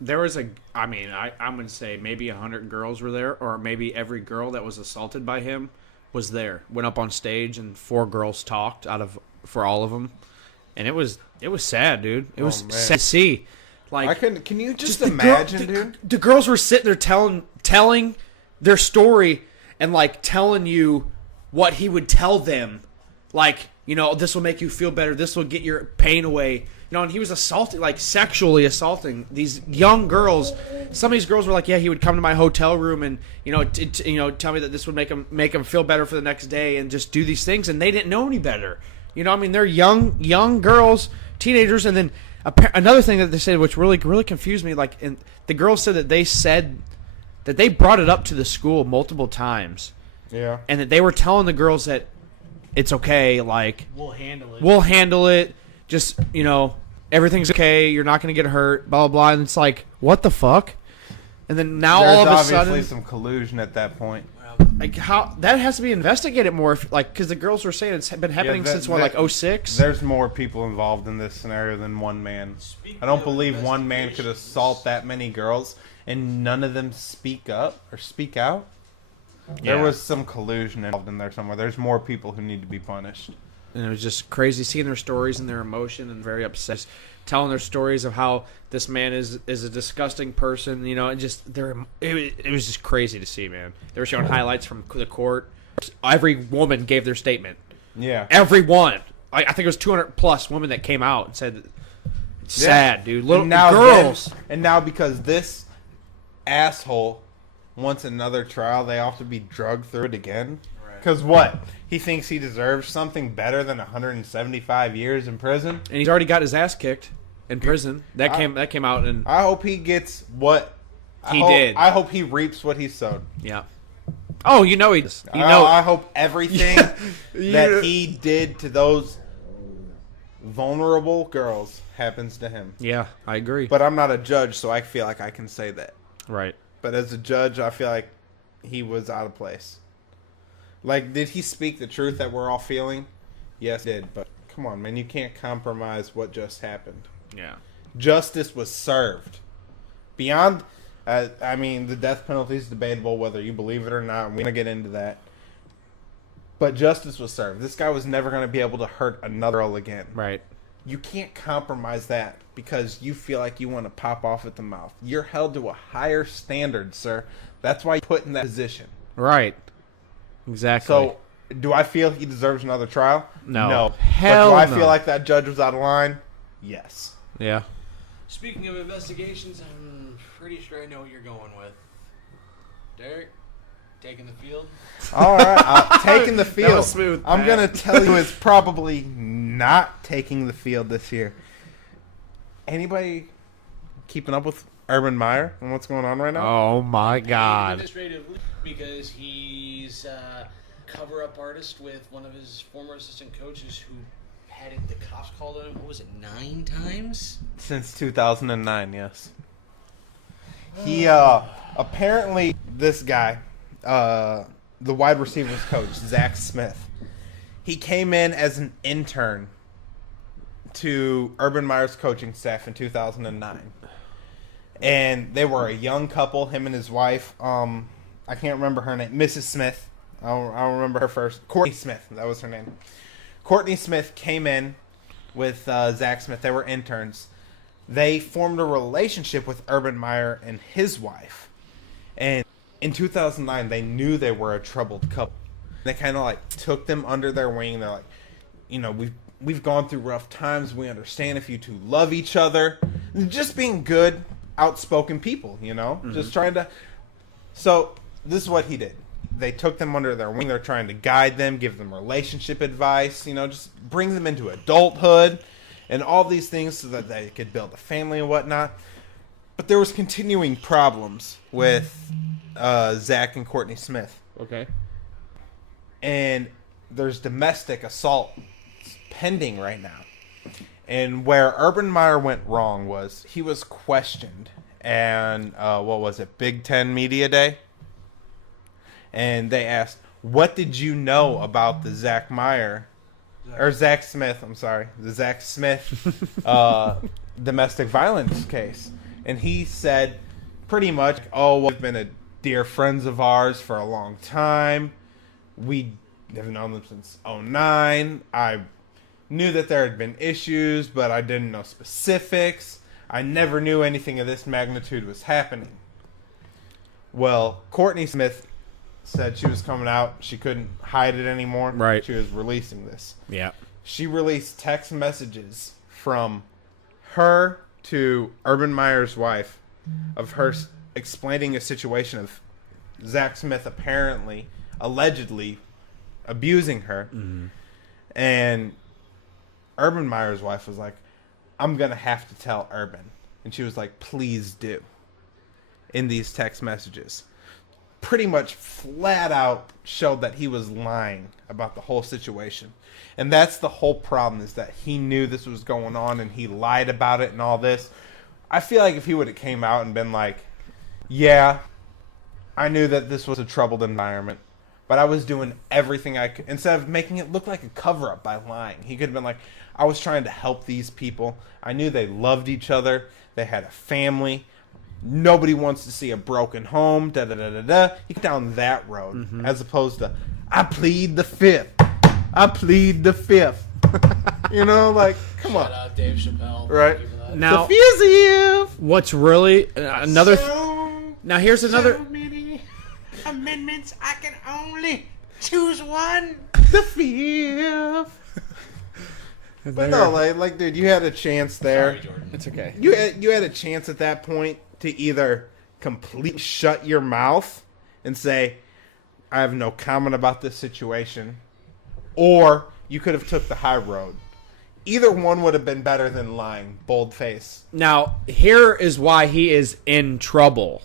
there was I'm going to say maybe 100 girls were there, or maybe every girl that was assaulted by him was there. Went up on stage, and 4 girls talked for all of them. And it was sad, dude. It was sad to see. Like, can you just imagine, dude? The girls were sitting there telling their story and, like, telling you what he would tell them. Like, you know, this will make you feel better. This will get your pain away. You know, and he was sexually assaulting these young girls. Some of these girls were like, yeah, he would come to my hotel room and, you know, tell me that this would make him feel better for the next day and just do these things. And they didn't know any better. You know, I mean, they're young girls, teenagers. And then another thing that they said, which really confused me, like, and the girls said that they brought it up to the school multiple times. Yeah. And that they were telling the girls that it's okay, like, we'll handle it. Just, you know, everything's okay. You're not going to get hurt, blah, blah, blah. And it's like, what the fuck? And then now all of a sudden, obviously some collusion at that point. Like, how that has to be investigated more, because the girls were saying it's been happening since, like, 06? There's more people involved in this scenario than one man. I don't believe one man could assault that many girls and none of them speak up or speak out. Yeah. There was some collusion involved in there somewhere. There's more people who need to be punished. And it was just crazy seeing their stories and their emotion, and very upset, telling their stories of how this man is a disgusting person, you know, and just it was just crazy to see, man. They were showing highlights from the court. Every woman gave their statement. Yeah. Every one. I think it was 200 plus women that came out and said, it's sad, dude. Little girls. And now because this asshole wants another trial, they have to be drugged through it again. Because what? He thinks he deserves something better than 175 years in prison? And he's already got his ass kicked in prison. That came out. And I hope he gets what he did. I hope he reaps what he sowed. Yeah. Oh, you know he does. I hope everything that he did to those vulnerable girls happens to him. Yeah, I agree. But I'm not a judge, so I feel like I can say that. Right. But as a judge, I feel like he was out of place. Like, did he speak the truth that we're all feeling? Yes, he did. But come on, man, you can't compromise what just happened. Yeah. Justice was served. Beyond, I mean, the death penalty is debatable whether you believe it or not. We're going to get into that. But justice was served. This guy was never going to be able to hurt another girl again. Right. You can't compromise that because you feel like you want to pop off at the mouth. You're held to a higher standard, sir. That's why you're put in that position. Right. Exactly. So, do I feel he deserves another trial? No. Hell no. But do I feel like that judge was out of line? Yes. Yeah. Speaking of investigations, I'm pretty sure I know what you're going with. Derek, taking the field? All right. Taking the field. That was smooth, I'm going to tell you it's probably not taking the field this year. Anybody keeping up with Urban Meyer and what's going on right now? Oh, my God. Administratively, because he's a cover-up artist with one of his former assistant coaches who had the cops called on him, what was it, 9 times? Since 2009, yes. He, apparently, this guy, the wide receivers coach, Zach Smith, he came in as an intern to Urban Meyer's coaching staff in 2009. And they were a young couple, him and his wife. I can't remember her name. Mrs. Smith. I don't remember her first. Courtney Smith. That was her name. Courtney Smith came in with Zach Smith. They were interns. They formed a relationship with Urban Meyer and his wife. And in 2009, they knew they were a troubled couple. They kind of like took them under their wing. They're like, you know, we've gone through rough times. We understand if you two love each other. Just being good, outspoken people, you know? Mm-hmm. Just trying to... So, this is what he did. they took them under their wing. They're trying to guide them, give them relationship advice, just bring them into adulthood and all these things so that they could build a family and whatnot. But there was continuing problems with Zach and Courtney Smith. Okay. And there's domestic assault pending right now. And where Urban Meyer went wrong was he was questioned. And what was it? Big Ten Media Day? And they asked, what did you know about the Zach Smith, the Zach Smith domestic violence case? And he said pretty much, we've been dear friends of ours for a long time. We have known them since 2009. I knew that there had been issues, but I didn't know specifics. I never knew anything of this magnitude was happening. Well, Courtney Smith said she was coming out. She couldn't hide it anymore. Right. She was releasing this. Yeah. She released text messages from her to Urban Meyer's wife of her explaining a situation of Zach Smith allegedly abusing her. Mm-hmm. And Urban Meyer's wife was like, I'm going to have to tell Urban. And she was like, please do. In these text messages. Pretty much flat out showed that he was lying about the whole situation. And that's the whole problem, is that he knew this was going on and he lied about it and all this. I feel like if he would have came out and been like, yeah, I knew that this was a troubled environment, but I was doing everything I could. Instead of making it look like a cover-up by lying, he could have been like, I was trying to help these people. I knew they loved each other. They had a family. Nobody wants to see a broken home. Da-da-da-da-da. He got down that road, as opposed to, I plead the fifth. I plead the fifth. Come on. Shout out Dave Chappelle. Right. Thank you for that. Now, The fifth. what's really another? Now here's another. So many amendments. I can only choose one. The fifth. But no, dude, you had a chance there. Sorry, Jordan. It's okay. You had a chance at that point to either completely shut your mouth and say, I have no comment about this situation, or you could have took the high road. Either one would have been better than lying, bold face. Now, here is why he is in trouble.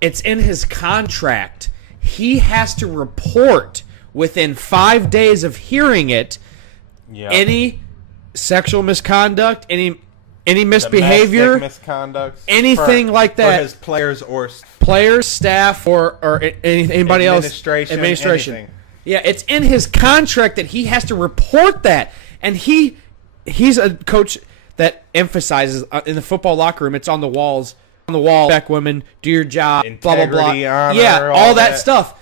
It's in his contract. He has to report within 5 days of hearing it any sexual misconduct, any misbehavior, domestic misconduct, anything like that. For his players, staff, or anybody else. Administration. Anything. Yeah, it's in his contract that he has to report that. And he's a coach that emphasizes in the football locker room, it's on the walls. On the wall, respect women, do your job, integrity, blah, blah, blah. honor, yeah, all that that stuff.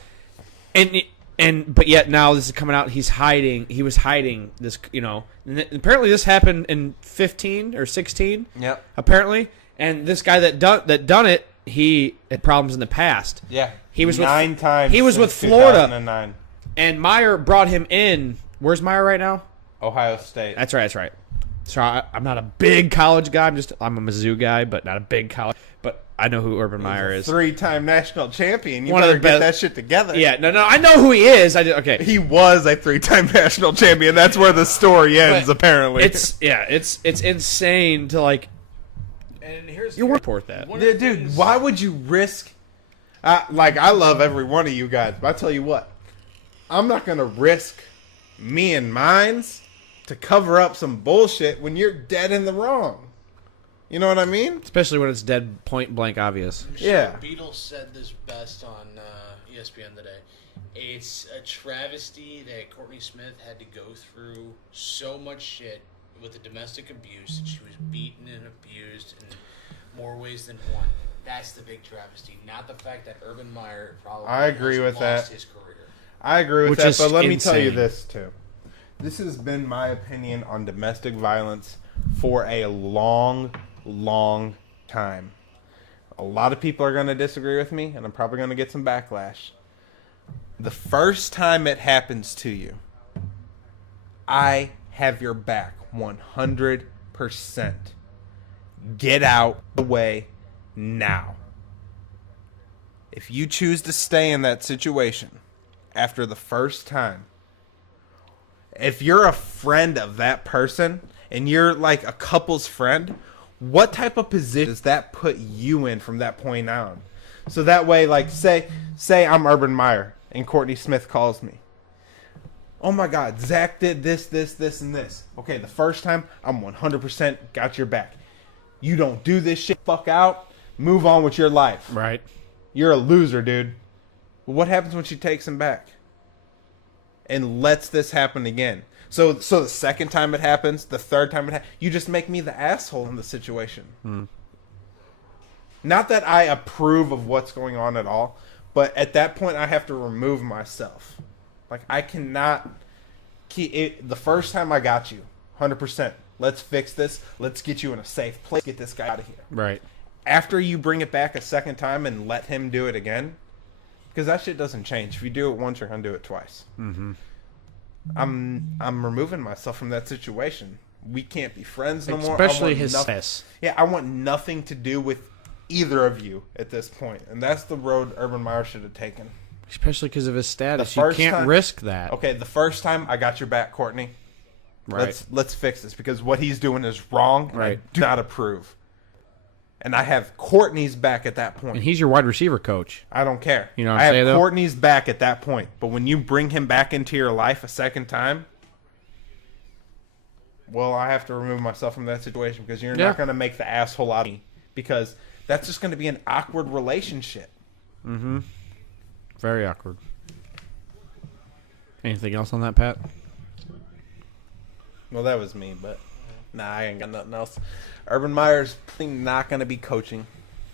But yet now this is coming out. He's hiding. He was hiding this. And apparently this happened in 15 or 16. Yep. Apparently, and this guy that done it, he had problems in the past. Yeah. He was nine times. He was since with Florida. 2009. And Meyer brought him in. Where's Meyer right now? Ohio State. That's right. So I'm not a big college guy. I'm a Mizzou guy, but not a big college. But I know who Urban Meyer is. 3-time national champion. You One of better the get best. that shit together. Yeah, no, I know who he is. Okay. He was a 3-time national champion. That's where the story ends, apparently. It's insane to And here's you report that. Dude, why would you risk? I love every one of you guys, but I tell you what, I'm not gonna risk me and mines to cover up some bullshit when you're dead in the wrong. You know what I mean? Especially when it's dead point blank obvious. I'm sure Yeah. Beatles said this best on ESPN today. It's a travesty that Courtney Smith had to go through so much shit with the domestic abuse that she was beaten and abused in more ways than one. That's the big travesty, not the fact that Urban Meyer probably I agree has with lost that. his career. I agree with Which that, is but let me tell you insane. this too. This has been my opinion on domestic violence for a long time. A lot of people are going to disagree with me, and I'm probably going to get some backlash. The first time it happens to you, I have your back 100%. Get out the way now. If you choose to stay in that situation after the first time, if you're a friend of that person and you're like a couple's friend, what type of position does that put you in from that point on? So that way, like, say I'm Urban Meyer and Courtney Smith calls me. Oh my God, Zach did this, and this. Okay, the first time, I'm 100% got your back. You don't do this shit, fuck out, move on with your life. Right. You're a loser, dude. Well, what happens when she takes him back and lets this happen again? So the second time it happens, the third time it happens, you just make me the asshole in the situation. Not that I approve of what's going on at all, but at that point I have to remove myself. Like, I cannot keep it. The first time I got you, 100%. Let's fix this. Let's get you in a safe place. Get this guy out of here. Right. After you bring it back a second time and let him do it again, because that shit doesn't change. If you do it once, you're gonna do it twice. Mm-hmm. I'm removing myself from that situation. We can't be friends no more. Especially his status. Yeah, I want nothing to do with either of you at this point, and that's the road Urban Meyer should have taken. Especially because of his status, you can't risk that. Okay, the first time I got your back, Courtney. Right. Let's fix this because what he's doing is wrong. And right. I do not approve. And I have Courtney's back at that point. And he's your wide receiver coach. I don't care. You know what I'm I'm saying? saying, though? Courtney's back at that point. But when you bring him back into your life a second time, well, I have to remove myself from that situation because you're not going to make the asshole out of me because that's just going to be an awkward relationship. Mm-hmm. Very awkward. Anything else on that, Pat? Well, that was me, but nah, I ain't got nothing else. Urban Meyer's not going to be coaching,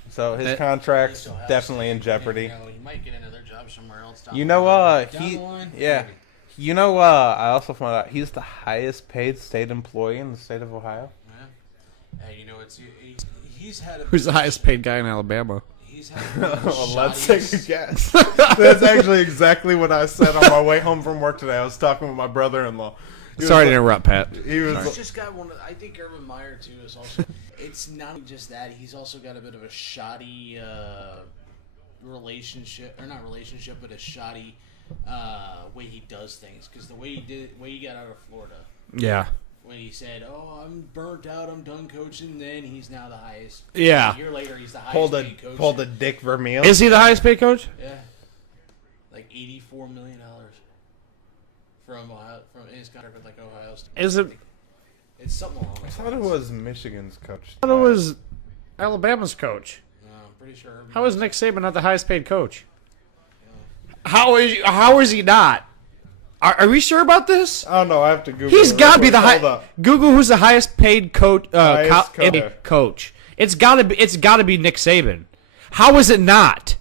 so his contract's definitely in jeopardy. He might get another job somewhere else. You know, You know, I also found out he's the highest paid state employee in the state of Ohio. Yeah. Hey, you know, he's had. Who's the highest paid guy in Alabama? He's had. Well, let's take a guess. That's actually exactly what I said on my way home from work today. I was talking with my brother-in-law. Sorry to interrupt, Pat. He's just got one. I think Urban Meyer too is also. It's not just that he's also got a bit of a shoddy relationship, or not relationship, but a shoddy way he does things. Because the way he got out of Florida. Yeah. When he said, "Oh, I'm burnt out, I'm done coaching," then he's now the highest. Yeah. A year later, he's the highest paid coach. Pulled a Dick Vermeil. Is he the highest paid coach? Yeah, like $84 million from Ohio, from his contract with like Ohio State. Is it? It's something along those I thought it was Michigan's coach. I thought it was Alabama's coach. No, I'm pretty sure. How is Nick Saban not the highest paid coach? How is he not? Are we sure about this? I don't know. I have to Google. He's got to be the Hold high. up. Google who's the highest paid coach. Highest Coach. It's got to be Nick Saban. How is it not?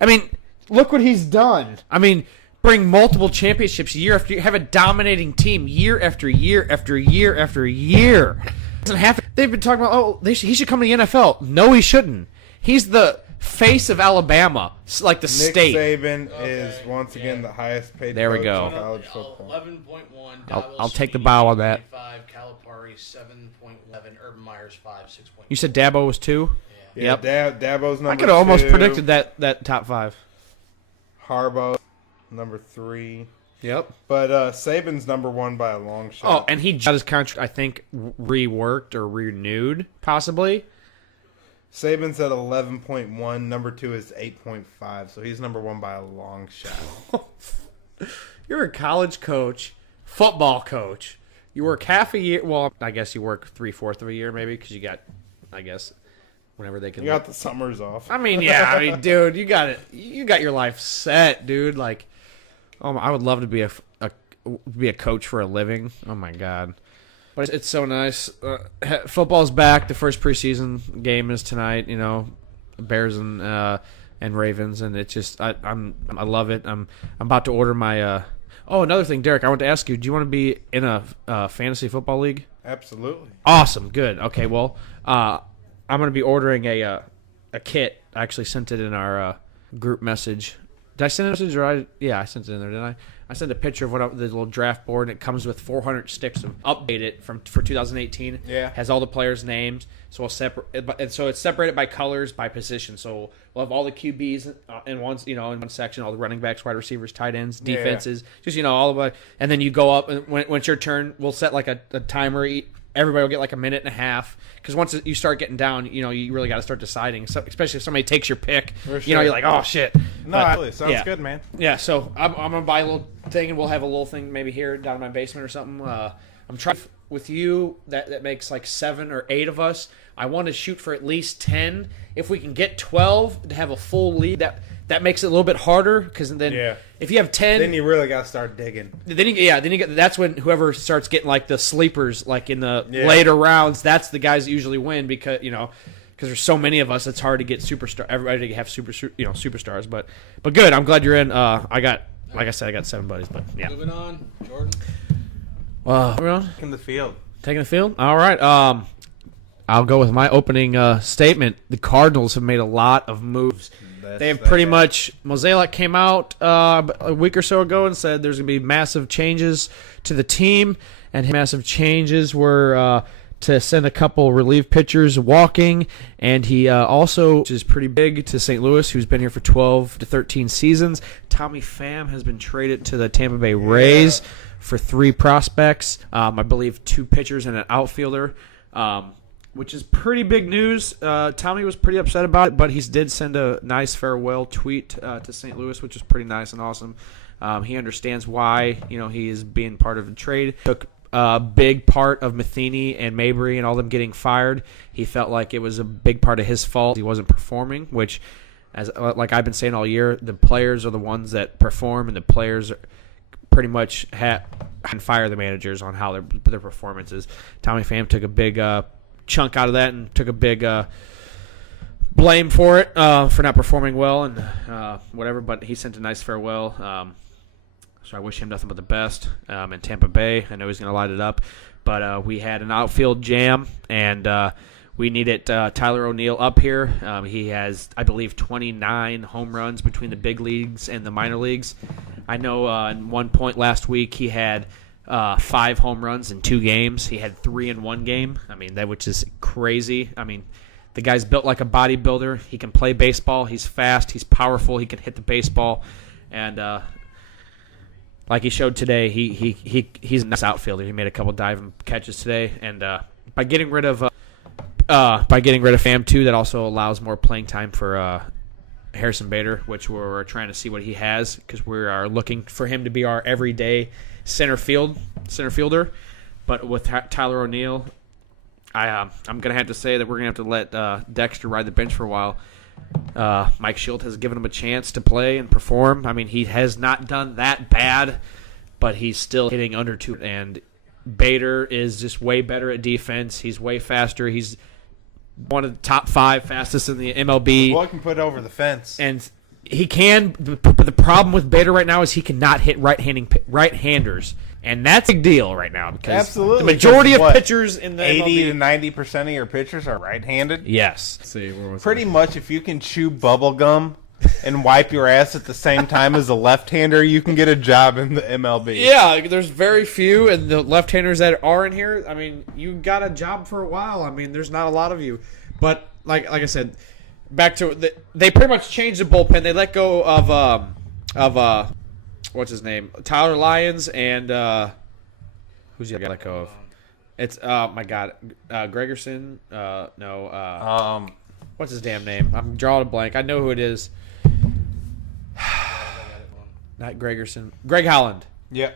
I mean, look what he's done. I mean, bring multiple championships year after year, have a dominating team year after year after year after year. Doesn't have. They've been talking about, he should come to the NFL. No, he shouldn't. He's the face of Alabama, like the Nick state. Saban is once again the highest paid. There we coach go. in college football. 11.1. I'll take the bow on that. 5, Calipari 7.11, Urban Myers 5, 6.1. You said Dabo was 2? Yeah, Yep. Dabo's number 2. I could have almost predicted that top 5. Harbaugh number 3. Yep. But Saban's number 1 by a long shot. Oh, and he got his contract, I think, reworked or renewed, possibly. Saban's at 11.1. Number 2 is 8.5. So he's number 1 by a long shot. You're a college coach, football coach. You work half a year. Well, I guess you work 3/4 of a year, maybe, because you got, I guess, whenever they can. You got the summers off. I mean, yeah. I mean, dude, you got it. You got your life set, dude. Like, oh, I would love to be a coach for a living. Oh my god. But it's so nice. Football's back. The first preseason game is tonight. You know, Bears and Ravens, and it's just I love it. I'm about to order my. Another thing, Derek, I want to ask you: do you want to be in a fantasy football league? Absolutely. Awesome. Good. Okay. Well, I'm going to be ordering a kit. I actually sent it in our group message. Did I send a message or I sent it in there, didn't I sent a picture of the little draft board, and it comes with 400 sticks of updated for 2018. Yeah. Has all the players' names, so we'll so it's separated by colors, by position. So we'll have all the QBs in one section, all the running backs, wide receivers, tight ends, defenses, just all of it. And then you go up, and when it's your turn, we'll set like a timer. Everybody will get like a minute and a half, because once you start getting down, you really got to start deciding. So, especially if somebody takes your pick, sure. you're like, oh shit. No, actually, sounds good, man. Yeah, so I'm gonna buy a little thing, and we'll have a little thing maybe here down in my basement or something. I'm trying with you that makes like 7 or 8 of us. I want to shoot for at least 10. If we can get 12 to have a full lead, that makes it a little bit harder, because then if you have 10, then you really got to start digging. Then you get, that's when whoever starts getting like the sleepers, like in the later rounds, that's the guys that usually win, because there's so many of us, it's hard to get everybody to have superstars. But good, I'm glad you're in. I got 7 buddies, but yeah. Moving on, Jordan. Taking the field. Taking the field. All right. I'll go with my opening statement. The Cardinals have made a lot of moves. They have pretty much. Mozeliak came out a week or so ago and said there's going to be massive changes to the team, and massive changes were to send a couple relief pitchers walking, and he also, which is pretty big, to St. Louis, who's been here for 12 to 13 seasons. Tommy Pham has been traded to the Tampa Bay Rays for 3 prospects. I believe 2 pitchers and an outfielder. Which is pretty big news. Tommy was pretty upset about it, but he did send a nice farewell tweet to St. Louis, which is pretty nice and awesome. He understands why he is being part of the trade. Took a big part of Matheny and Mabry and all them getting fired. He felt like it was a big part of his fault. He wasn't performing, which, like I've been saying all year, the players are the ones that perform, and the players pretty much can fire the managers on how their performance is. Tommy Pham took a big chunk out of that and took a big blame for it, for not performing well and whatever, but he sent a nice farewell, so I wish him nothing but the best in Tampa Bay. I know he's going to light it up, but we had an outfield jam, and we needed Tyler O'Neill up here. He has, I believe, 29 home runs between the big leagues and the minor leagues. I know at one point last week he had 5 home runs in 2 games. He had 3 in 1 game. I mean, which is crazy. I mean, the guy's built like a bodybuilder. He can play baseball. He's fast. He's powerful. He can hit the baseball. And like he showed today, he's a nice outfielder. He made a couple diving catches today. And by getting rid of Pham too, that also allows more playing time for Harrison Bader, which we're trying to see what he has, because we are looking for him to be our everyday center fielder. But with Tyler O'Neill, I'm going to have to say that we're going to have to let Dexter ride the bench for a while. Mike Schilt has given him a chance to play and perform. I mean, he has not done that bad, but he's still hitting under 2. And Bader is just way better at defense. He's way faster. He's one of the top 5 fastest in the MLB. The boy can put it over the fence. And he can, but the problem with Bader right now is he cannot hit right-handers, and that's a big deal right now, because the majority of pitchers in the 80 MLB, to 90% of your pitchers are right-handed. Yes. Pretty much, if you can chew bubble gum and wipe your ass at the same time as a left-hander, you can get a job in the MLB. Yeah, there's very few, and the left-handers that are in here, I mean, you got a job for a while. I mean, there's not a lot of you, but like I said. Back to they pretty much changed the bullpen. They let go of what's his name, Tyler Lyons, and who's the other guy let go of? It's my God, Gregerson. No, what's his damn name? I'm drawing a blank. I know who it is. Not Gregerson. Greg Holland. Yeah.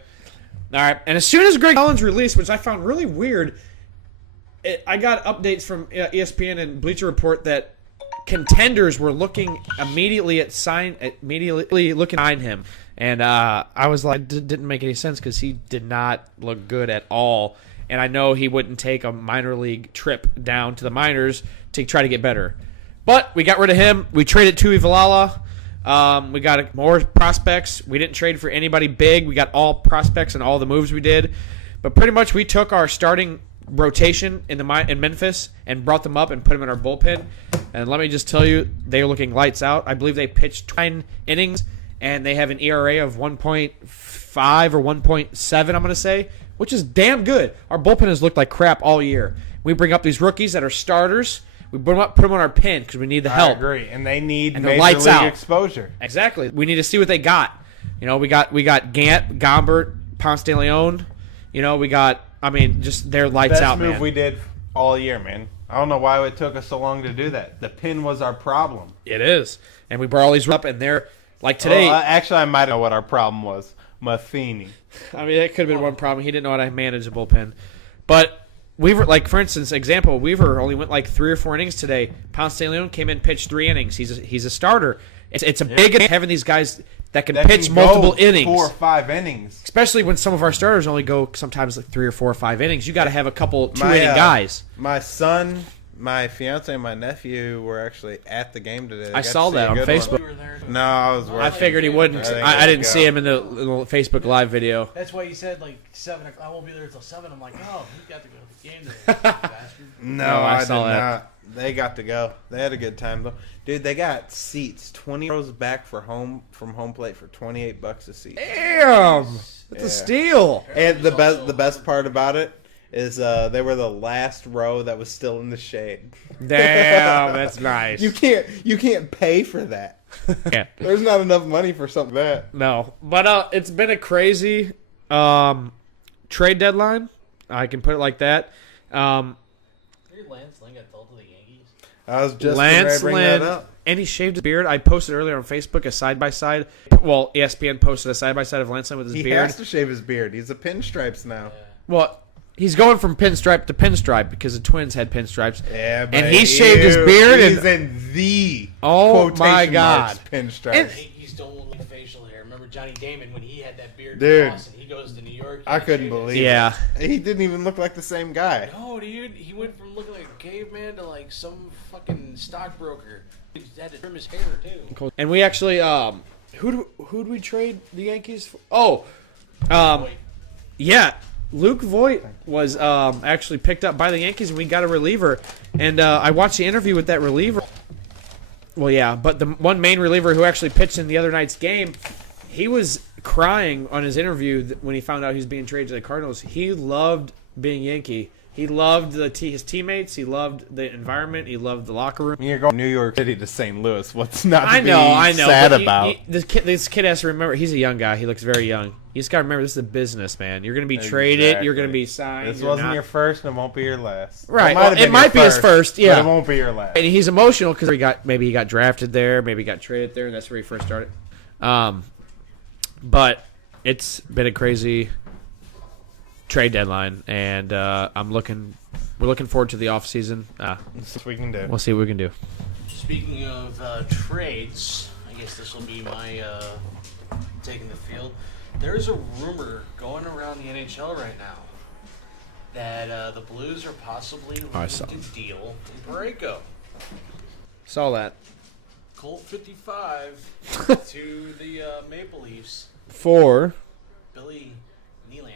All right, and as soon as Greg Holland's released, which I found really weird, I got updates from ESPN and Bleacher Report that contenders were looking immediately looking behind him, and I was like, didn't make any sense, because he did not look good at all, and I know he wouldn't take a minor league trip down to the minors to try to get better. But we got rid of him. We traded Tui Valala. We got more prospects. We didn't trade for anybody big. We got all prospects and all the moves we did, but pretty much we took our starting rotation in Memphis and brought them up and put them in our bullpen, and let me just tell you, they're looking lights out. I believe they pitched 9 innings, and they have an ERA of 1.5 1.5 or 1.7, I'm going to say, which is damn good. Our bullpen has looked like crap all year. We bring up these rookies that are starters. We put them on our pin because we need the help. I agree, and they need And major lights league out. exposure. Exactly. We need to see what they got. We got Gant, Gombert, Ponce de Leon. Just their lights Best out, move man. we did all year, man. I don't know why it took us so long to do that. The pin was our problem. It is. And we brought all these up, and they're like today. Actually, I might know what our problem was. Matheny. That could have been one problem. He didn't know how to manage a bullpen. But Weaver, for instance, Weaver only went 3 or 4 innings today. Ponce de Leon came in, pitched 3 innings. He's a starter. It's a big having these guys that can pitch multiple innings. 4 or 5 innings. Especially when some of our starters only go sometimes 3 or 4 or 5 innings. You got to have a couple 2-inning guys. My son, my fiance, and my nephew were actually at the game today. I saw that on Facebook. No, I was working. I figured he wouldn't. I didn't see him in the Facebook Live video. That's why you said 7 o'clock. I won't be there until 7. I'm like, oh, he got to go to the game today, bastard. No, I I saw did that. not. They got to go. They had a good time though, dude. They got seats 20 rows back from home plate for $28 a seat. Damn, that's a steal. And the best part about it is they were the last row that was still in the shade. Damn, that's nice. You can't pay for that. Yeah. There's not enough money for something like that. No, but it's been a crazy trade deadline. I can put it like that. Lance Lynn got told to the Yankees. I was just Lance bring that Lynn, up. and he shaved his beard. I posted earlier on Facebook a side-by-side. Well, ESPN posted a side-by-side of Lance Lynn with his He beard. has to shave his beard. He's a pinstripes now. Well, he's going from pinstripe to pinstripe because the Twins had pinstripes. Yeah, but and he shaved his beard. He's And in the oh quotation my marks God, pinstripes. And- Yankees don't look facial hair. Remember Johnny Damon when he had that beard Dude. in Boston? He goes to New York. I couldn't believe Yeah. it. He didn't even look like the same guy. No, dude, he went from looking like a caveman to some fucking stockbroker. He had to trim his hair too. and we actually who'd we trade the Yankees for? Yeah, Luke Voigt was actually picked up by the Yankees, and we got a reliever. And I watched the interview with that reliever. Well, yeah, but the one main reliever who actually pitched in the other night's game, he was crying on his interview when he found out he was being traded to the Cardinals. He loved being Yankee. He loved his teammates. He loved the environment. He loved the locker room. You're going from New York City to St. Louis. What's not to I be know. sad but about? This kid has to remember he's a young guy. He looks very young. You just got to remember this is a business, man. You're going to be traded. You're going to be signed. This you're wasn't not. your first, and it won't be your last. Right. Well, It might be his first. Yeah. But it won't be your last. And he's emotional because maybe he got drafted there, maybe he got traded there, and that's where he first started. But it's been a crazy trade deadline, and we're looking forward to the off season. That's what we can do. We'll see what we can do. Speaking of trades, I guess this will be my taking the field. There's a rumor going around the NHL right now that the Blues are possibly looking to deal Parayko. Saw that. Colt 55 to the Maple Leafs. For Billy Nylander.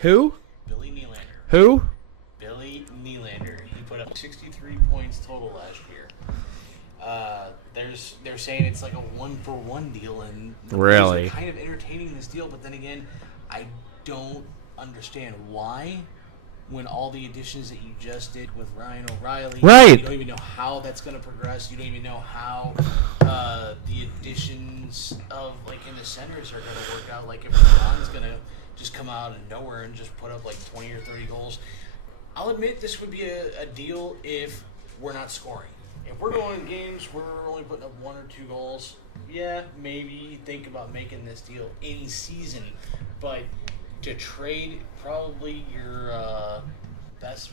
who? Billy Nylander. Who? Billy Nylander. He put up 63 points total last year. They're saying it's like a 1-for-1 deal, and the Blues Really? are kind of entertaining this deal. But then again, I don't understand why. When all the additions that you just did with Ryan O'Reilly, Right. You don't even know how that's going to progress. You don't even know how the additions of in the centers are going to work out. Like if Ron's going to just come out of nowhere and just put up 20 or 30 goals. I'll admit this would be a deal if we're not scoring. If we're going in games where we're only putting up 1 or 2 goals, yeah, maybe think about making this deal in season. But to trade probably your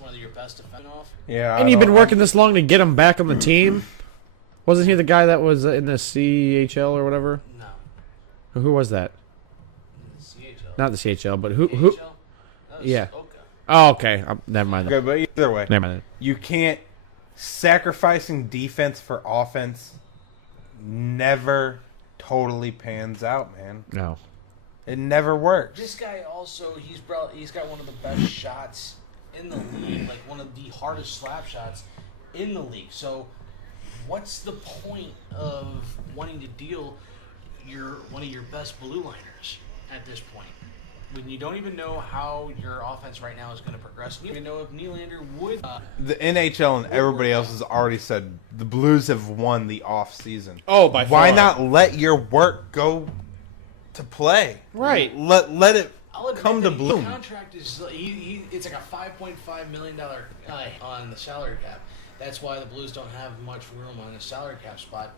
one of your best defense off. Yeah, And you've been working this long to get him back on the team. Wasn't he the guy that was in the CHL or whatever? No. Who was that? CHL. Not the CHL, but who? KHL? That was Yeah. Oka. Oh, okay. Never mind. Okay, but either way, Never mind. you can't sacrificing defense for offense. Never totally pans out, man. No. It never works. This guy also, he's got one of the best shots in the league, one of the hardest slap shots in the league. So, what's the point of wanting to deal one of your best blue liners? at this point. When you don't even know how your offense right now is going to progress. You don't even know if Nylander would. The NHL and everybody else has already said the Blues have won the off season. Oh, by Why far. not let your work go to play? Right. Let it I'll admit come to that bloom. His contract is it's like a $5.5 million guy on the salary cap. That's why the Blues don't have much room on the salary cap spot,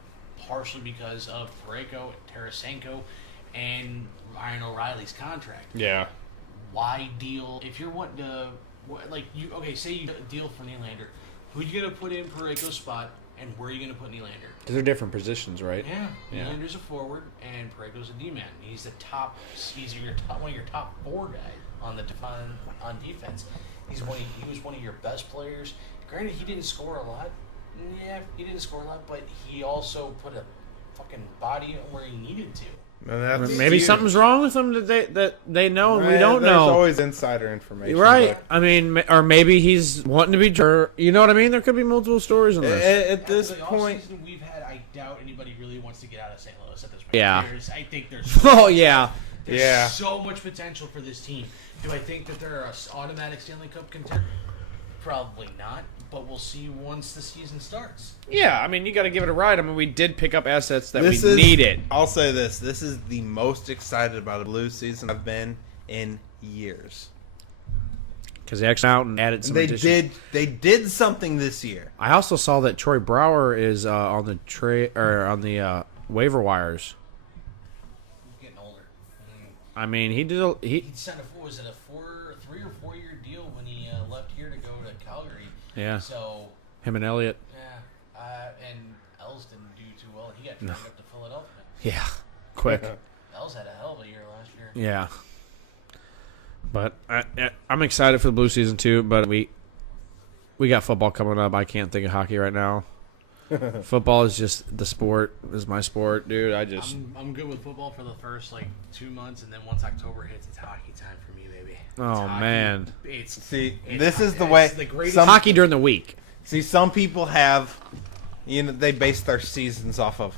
partially because of Parayko, Tarasenko, and Ryan O'Reilly's contract. Yeah. Why deal if you're wanting to say you deal for Nylander, who are you gonna put in Parayko's spot, and where are you gonna put Nylander? Because they're different positions, right? Yeah, Yeah. Nylander's a forward, and Parayko's a D-man. He's one of your top 4 guys on defense. He was one of your best players. Granted, he didn't score a lot. Yeah, he didn't score a lot, but he also put a fucking body where he needed to. And that's Maybe huge. something's wrong with him that they know and we don't There's know. always insider information. Right. but I mean, or maybe he's wanting to be. You know what I mean? There could be multiple stories in this. At this After the point, offseason we've had, I doubt anybody really wants to get out of St. Louis at this point. Yeah. I think there's Oh yeah. yeah. so much potential for this team. Do I think that they're an automatic Stanley Cup contender? Probably not, but we'll see once the season starts. Yeah. I mean, you got to give it a ride. I mean, we did pick up assets that This we is- needed. I'll say this: this is the most excited about a Blues season I've been in years. Because they actually out and added some. additions. They did something this year. I also saw that Troy Brower is on the waiver wires. He's getting older. I mean, he He signed a 3 or 4 year deal when he left here to go to Calgary. Yeah. So him and Elliott. yeah, and Els didn't do too well. He got traded up to Philadelphia. Yeah. Quick. Els had a hell of a year last year. Yeah. But I'm excited for the Blue season too. But we got football coming up. I can't think of hockey right now. Football is just the sport. Is my sport, dude. I'm good with football for the first 2 months, and then once October hits, it's hockey time for me, baby. Oh, man. See, this is the way. the greatest Some, hockey during the week. see, some people have, they base their seasons off of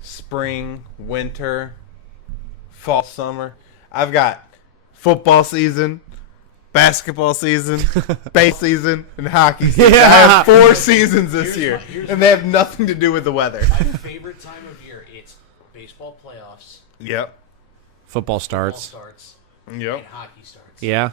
spring, winter, fall, summer. I've got football season, basketball season, base season, and hockey season. Yeah. I have 4 seasons this Here's year, my- here's and they have nothing to do with the weather. My favorite time of year, it's baseball playoffs, Yep. Football ball starts. starts, Yep. and hockey starts. Yeah.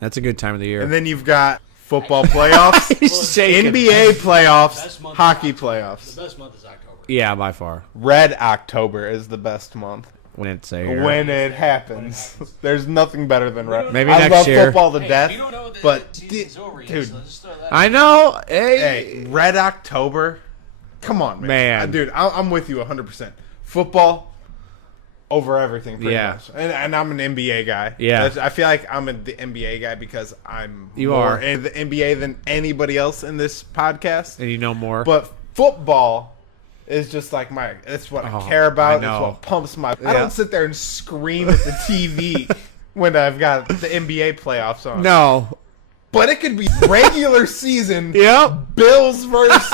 That's a good time of the year. And then you've got football playoffs, He's shaking. NBA playoffs, Best month is hockey October. playoffs. The best month is October. Yeah, by far. Red October is the best month. When it's a When it happens. There's nothing better than red. Maybe I next love year. football to Hey, death, you don't know that but the season's over yet, dude, so just throw that I know. Hey. hey, Red October, come on, man. Man. Dude, I'm with you 100%. Football over everything, pretty Yeah. much. And I'm an NBA guy. Yeah. I feel like I'm the NBA guy because I'm You more are. in the NBA than anybody else in this podcast. And you know more. But football is just like it's what I care about. I It's know. what pumps my. I Yeah. don't sit there and scream at the TV when I've got the NBA playoffs on. no. But it could be regular season. Yep. Bills versus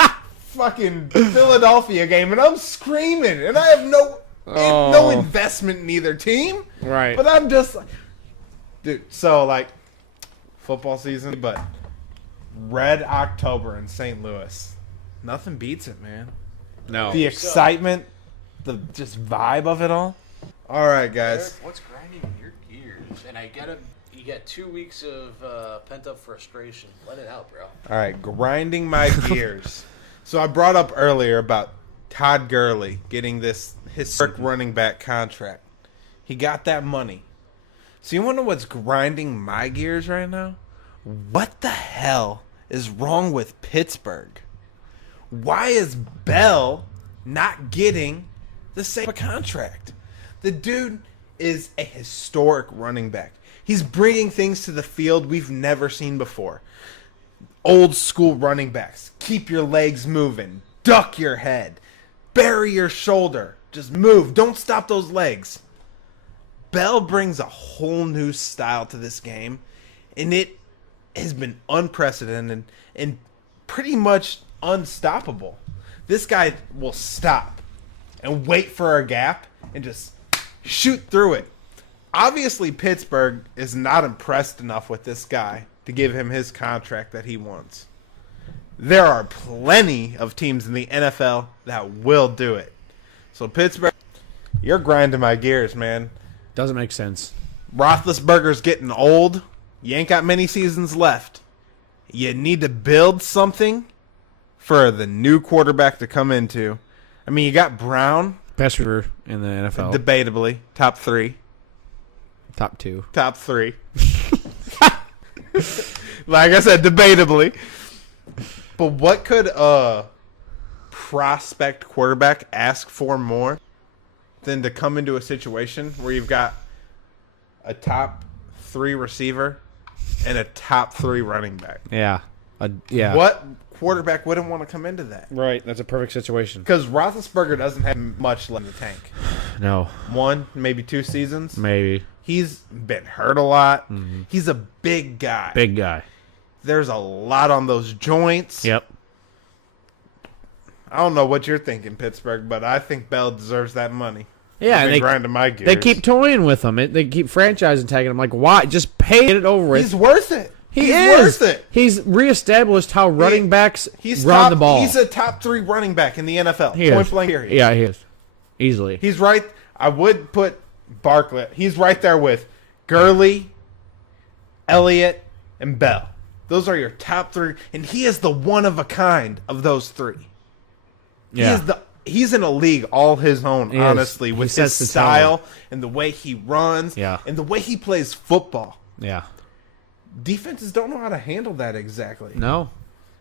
fucking Philadelphia game, and I'm screaming, and I have no Oh. investment in either team. Right. But I'm just like, dude. So football season, but Red October in St. Louis, nothing beats it, man. No. The excitement, the just vibe of it all. All right, guys. What's grinding your gears? And you got 2 weeks of pent up frustration. Let it out, bro. All right, grinding my gears. So I brought up earlier about Todd Gurley getting this historic running back contract. He got that money. So you want to know what's grinding my gears right now? What the hell is wrong with Pittsburgh? Why is Bell not getting the same contract? The dude is a historic running back. He's bringing things to the field we've never seen before. Old school running backs. Keep your legs moving. Duck your head. Bury your shoulder. Just move. Don't stop those legs. Bell brings a whole new style to this game, and it has been unprecedented and pretty much unstoppable. This guy will stop and wait for a gap and just shoot through it. obviously Pittsburgh is not impressed enough with this guy to give him his contract that he wants. There are plenty of teams in the NFL that will do it. So Pittsburgh, you're grinding my gears, man. Doesn't make sense. Roethlisberger's getting old. You ain't got many seasons left. You need to build something for the new quarterback to come into. I mean, you got Brown. Best receiver in the NFL. Debatably. Top 3. Top 2. Top 3. Like I said, debatably. But what could a prospect quarterback ask for more than to come into a situation where you've got a top 3 receiver and a top 3 running back? Yeah. Yeah. What quarterback wouldn't want to come into that? Right. That's a perfect situation. Because Roethlisberger doesn't have much left in the tank. No. 1, maybe 2 seasons. Maybe. He's been hurt a lot. Mm-hmm. He's a big guy. Big guy. There's a lot on those joints. Yep. I don't know what you're thinking, Pittsburgh, but I think Bell deserves that money. Yeah, and grinding my gears. They keep toying with him. They keep franchising tagging him. Like, why? Just pay it over with. He's worth it. He's worth it. He's reestablished how running backs run top, the ball. He's a top 3 running back in the NFL. He Point is. blank period. Yeah, he is. Easily. He's right. I would put Barkley. He's right there with Gurley, Elliott, and Bell. Those are your top 3. And he is the one of a kind of those 3. Yeah. He's in a league all his own, honestly, with his style and the way he runs and the way he plays football. Yeah. Defenses don't know how to handle that exactly. No.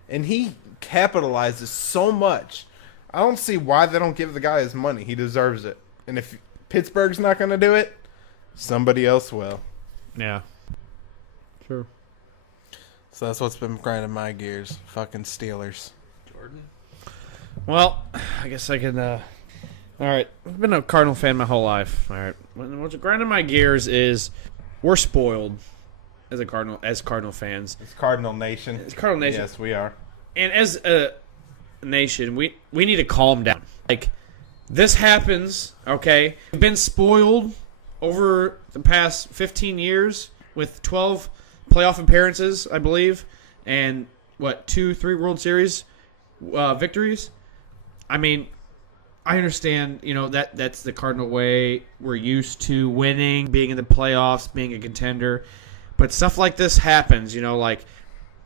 And he capitalizes so much. I don't see why they don't give the guy his money. He deserves it. And if Pittsburgh's not going to do it, somebody else will. Yeah. Sure. So that's what's been grinding my gears. Fucking Steelers. Jordan? Well, I guess I can. All right, I've been a Cardinal fan my whole life. All right, what's grinding my gears is we're spoiled as Cardinal fans. It's Cardinal Nation. It's Cardinal Nation. Yes, we are. And as a nation, we need to calm down. Like, this happens. Okay, we've been spoiled over the past 15 years with 12 playoff appearances, I believe, and 2-3 World Series victories. I mean, I understand, that's the Cardinal way. We're used to winning, being in the playoffs, being a contender. But stuff like this happens, like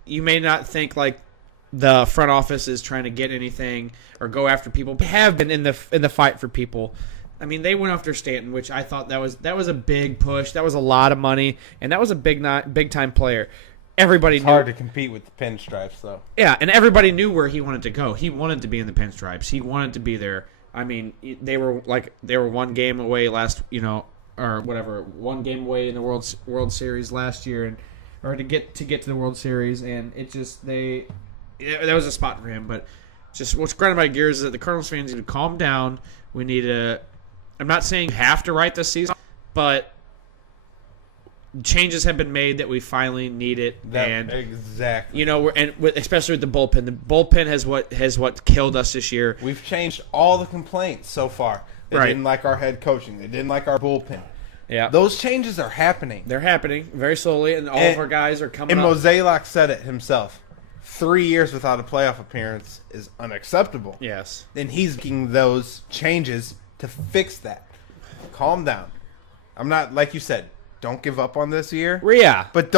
you may not think like the front office is trying to get anything or go after people. They have been in the fight for people. I mean, they went after Stanton, which I thought that was a big push. That was a lot of money, and that was a big time player. Everybody knew. Hard to compete with the pinstripes, though. Yeah, and everybody knew where he wanted to go. He wanted to be in the pinstripes. He wanted to be there. I mean, they were one game away one game away in the World Series last year, or to get to the World Series, and it just that was a spot for him. But just what's grinding my gears is that the Cardinals fans need to calm down. We need to. I'm not saying you have to write this season, but changes have been made that we finally need it. Exactly. Especially with the bullpen. The bullpen has what killed us this year. We've changed all the complaints so far. They didn't like our head coaching. They didn't like our bullpen. Yeah. Those changes are happening. They're happening very slowly, and all of our guys are coming up. And Mozeliak said it himself. 3 years without a playoff appearance is unacceptable. Yes. And he's making those changes to fix that. Calm down. I'm not, like you said, don't give up on this year. Yeah. But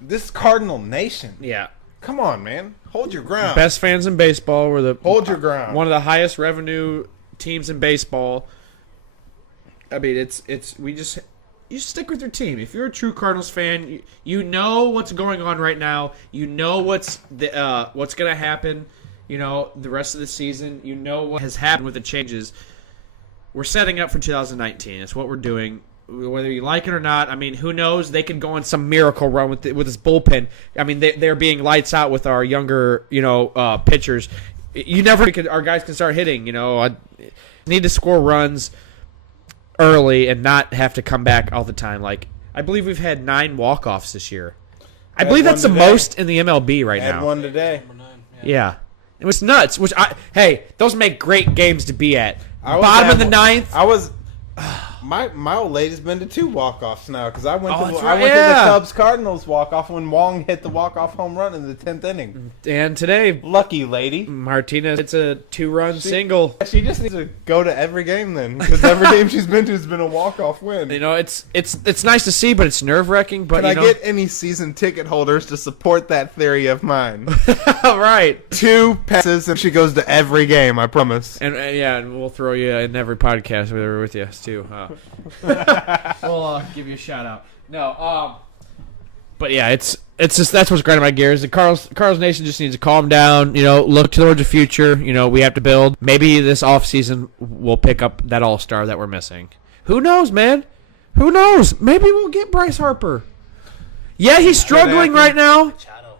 this Cardinal Nation. Yeah. Come on, man. Hold your ground. Best fans in baseball. Hold your ground. One of the highest revenue teams in baseball. I mean, you stick with your team. If you're a true Cardinals fan, you know what's going on right now. You know what's going to happen, the rest of the season. You know what has happened with the changes. We're setting up for 2019. That's what we're doing. Whether you like it or not, I mean, who knows? They could go on some miracle run with this bullpen. I mean, they're being lights out with our younger, pitchers. Our guys can start hitting. I need to score runs early and not have to come back all the time. Like, I believe we've had 9 walk-offs this year. I believe that's the most in the MLB right now. Had one today. Number 9. Yeah. It was nuts. Those make great games to be at. Bottom of the ninth. My old lady's been to 2 walk-offs now because I went Oh, to that's I right, went to the yeah. Cubs Cardinals walk-off when Wong hit the walk-off home run in the 10th inning. And today, Lucky lady. Martinez, it's a 2-run single. She just needs to go to every game then because every game she's been to has been a walk-off win. You know, it's nice to see, but it's nerve-wracking. But Can I you know, get any season ticket holders to support that theory of mine? all right. 2 passes and she goes to every game, I promise. And yeah, and we'll throw you in every podcast we're with you too. We'll give you a shout out. No, but yeah, it's just that's what's grinding my gears. The Carlos Nation just needs to calm down. You know, look towards the future. You know, we have to build. Maybe this off season we'll pick up that all-star that we're missing. Who knows, man? Who knows? Maybe we'll get Bryce Harper. Yeah, he's struggling right now. Machado.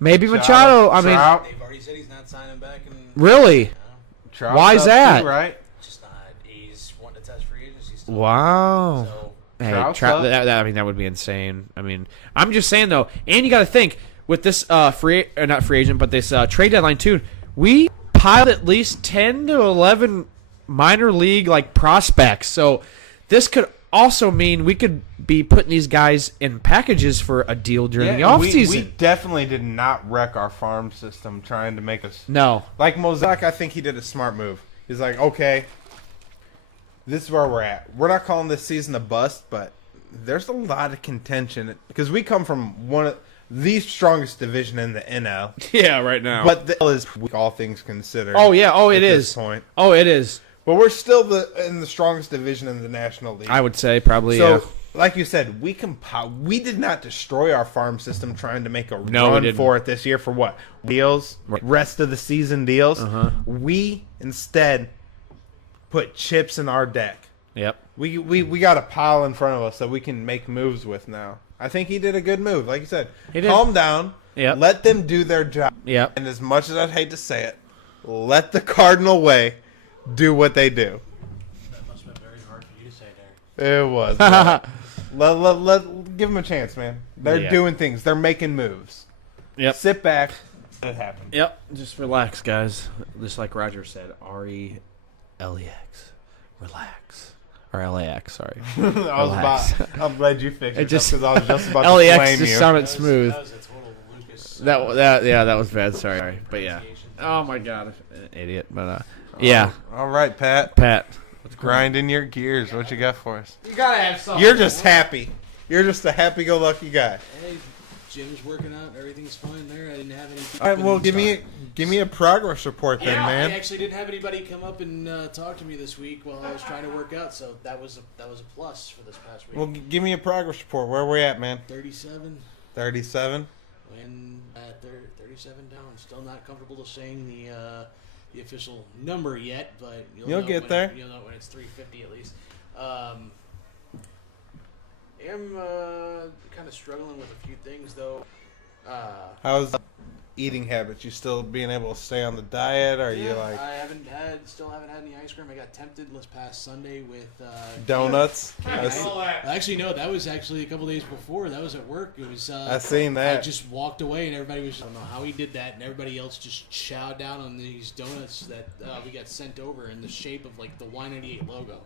Maybe Machado. I mean, Trout. They've already said he's not signing back. really? Trout's Why is up that? too, right? Just not. He's wanting to test free agency still. Wow. So Hey, Trout's up. that would be insane. I mean, I'm just saying though, and you got to think with this not free agent, but this trade deadline too. We piled at least 10 to 11 minor league like prospects. So this could also mean we could be putting these guys in packages for a deal during the offseason. We definitely did not wreck our farm system trying to make us. No. Like Mosaic, I think he did a smart move. He's like, okay, this is where we're at. We're not calling this season a bust, but there's a lot of contention because we come from one of the strongest division in the NL. Yeah, right now. But the L is weak, all things considered. Oh yeah, oh it at this is. point. Oh, it is. But we're still in the strongest division in the National League. I would say probably. So, Yeah. like you said, we did not destroy our farm system trying to make a No, we run didn't. for it this year for what? Deals? Rest of the season deals? Uh-huh. We instead put chips in our deck. Yep. We got a pile in front of us that we can make moves with now. I think he did a good move. Like you said, He did. calm down. Yep. Let them do their job. Yep. And as much as I'd hate to say it, let the Cardinal way do what they do. that must have been very hard for you to say there. It was. Give them a chance, man. They're Yeah. doing things. They're making moves. Yep. Sit back. Let it happen. Yep. Just relax, guys. Just like Roger said, RELEX. Relax. Or LAX, sorry. Relax. I'm glad you fixed it. It just- because I was just about to LAX blame just you. sounded smooth. That was a total Lucas. That was bad. Sorry. But yeah. Oh my god, idiot. But yeah, All right, Pat. Pat. Grinding your gears. What you got for us? You gotta have something. You're just happy. You're just a happy-go-lucky guy. Hey, Jim's working out. Everything's fine there. I didn't have any. All right. Well, give me a progress report then, Yeah, man. I actually didn't have anybody come up and talk to me this week while I was trying to work out, so that was a plus for this past week. Well, give me a progress report. Where are we at, man? 37 37. and 37 down. Still not comfortable to saying the official number yet, but You'll know get when there. You'll know when it's 350 at least. I'm kind of struggling with a few things though. How's eating habits? You still being able to stay on the diet? Or are you like I still haven't had any ice cream. I got tempted this past Sunday with donuts? Actually, no, that was actually a couple days before. That was at work. It was. I seen that. I just walked away, and everybody was. I don't know how he did that, and everybody else just chowed down on these donuts that we got sent over in the shape of like the Y98 logo.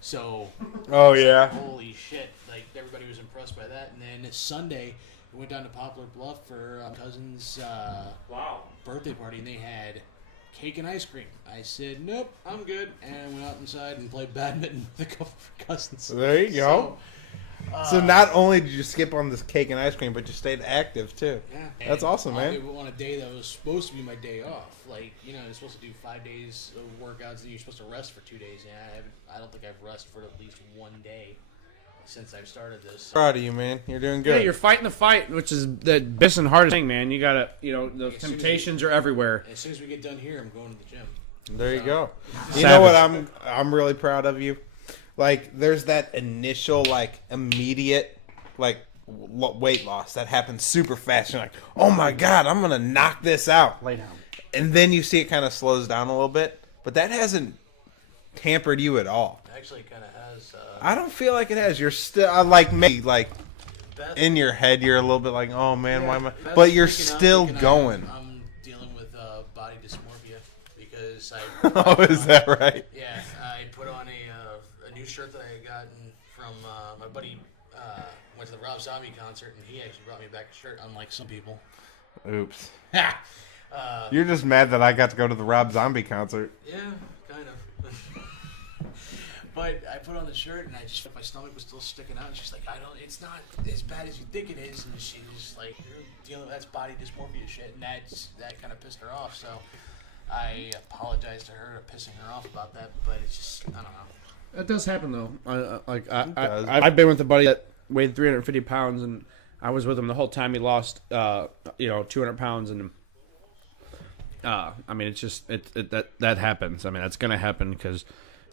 So, Oh yeah. holy shit! Like everybody was impressed by that. And then this Sunday, we went down to Poplar Bluff for cousin's birthday party, and they had cake and ice cream. I said, nope, I'm good, and I went out inside and played badminton with a couple of cousins. There you go. So not only did you skip on this cake and ice cream, but you stayed active too. Yeah. That's And awesome, man. on a day that was supposed to be my day off. Like, you're supposed to do 5 days of workouts, and you're supposed to rest for 2 days. Yeah, I don't think I've rested for at least 1 day since I've started this. Proud of you, man. You're doing Yeah, good. you're fighting the fight, which is the best and hardest thing, man. You gotta, those As soon as temptations are everywhere. As soon as we get done here, I'm going to the gym. There you go. You Savage. know what? I'm really proud of you. Like, there's that initial, like, immediate, like, weight loss that happens super fast. You're like, oh my god, I'm gonna knock this out. Lay down. And then you see it kind of slows down a little bit, but that hasn't hampered you at all. Actually, kind of has. I don't feel like it has. You're still like me, like Beth, in your head, you're a little bit like, oh man, why am I? Beth's But you're freaking out still thinking going. I'm dealing with body dysmorphia because Oh, is that right? I put on a new shirt that I had gotten from my buddy. Went to the Rob Zombie concert, and he actually brought me back a shirt, unlike some people. Oops. Ha! You're just mad that I got to go to the Rob Zombie concert. Yeah, kind of. But I put on the shirt, and my stomach was still sticking out. And she's like, it's not as bad as you think it is. And she's just like, you're dealing with that's body dysmorphia shit, and that kind of pissed her off. So I apologized to her for pissing her off about that, but it's just, I don't know. That does happen though. I've been with a buddy that weighed 350 pounds, and I was with him the whole time. He lost, 200 pounds, and I mean, it's just that happens. I mean, that's gonna happen because.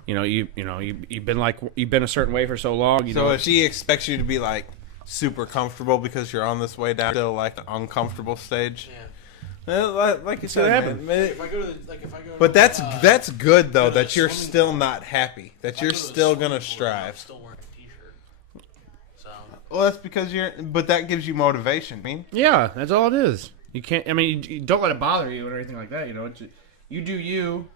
You've been a certain way for so long. So if she expects you to be like super comfortable because you're on this way down, still like the uncomfortable stage. Yeah. Like you said, man. If I go to But that's good though go to that you're swimming still pool. not happy. That if I you're go to the still swimming gonna pool, I'm strive. still wearing a t-shirt. So Well, that's because but that gives you motivation. I mean, yeah, that's all it is. You can't. I mean, you don't let it bother you or anything like that. You do you.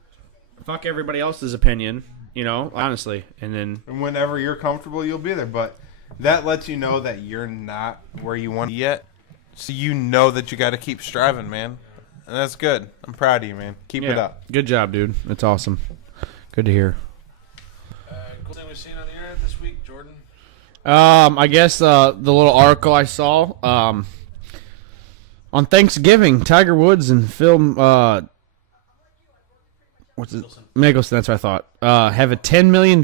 Fuck everybody else's opinion. Honestly, and then whenever you're comfortable, you'll be there. But that lets you know that you're not where you want to be yet. So you know that you got to keep striving, man. And that's good. I'm proud of you, man. Keep it up. Good job, dude. That's awesome. Good to hear. cool thing we've seen on the internet this week, Jordan. I guess the little article I saw on Thanksgiving, Tiger Woods and Phil Mickelson, that's what I thought. Have a $10 million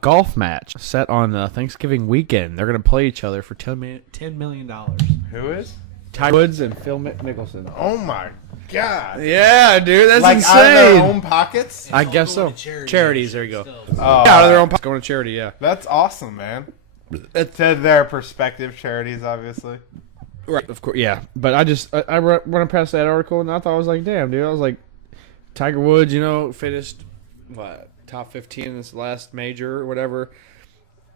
golf match set on Thanksgiving weekend. They're going to play each other for $10 million. Who is? Tiger Woods and Phil Mickelson. Oh my god! Yeah, dude, that's Like insane. out of their own pockets? I It's all guess so. going to Charities, there you go. Still. Out of their own pocket, going to charity, yeah. That's awesome, man. To their perspective, charities, obviously. Right, of course, yeah. But I run past that article, and I thought, I was like, damn, dude. I was like, Tiger Woods, finished, top 15 in this last major or whatever.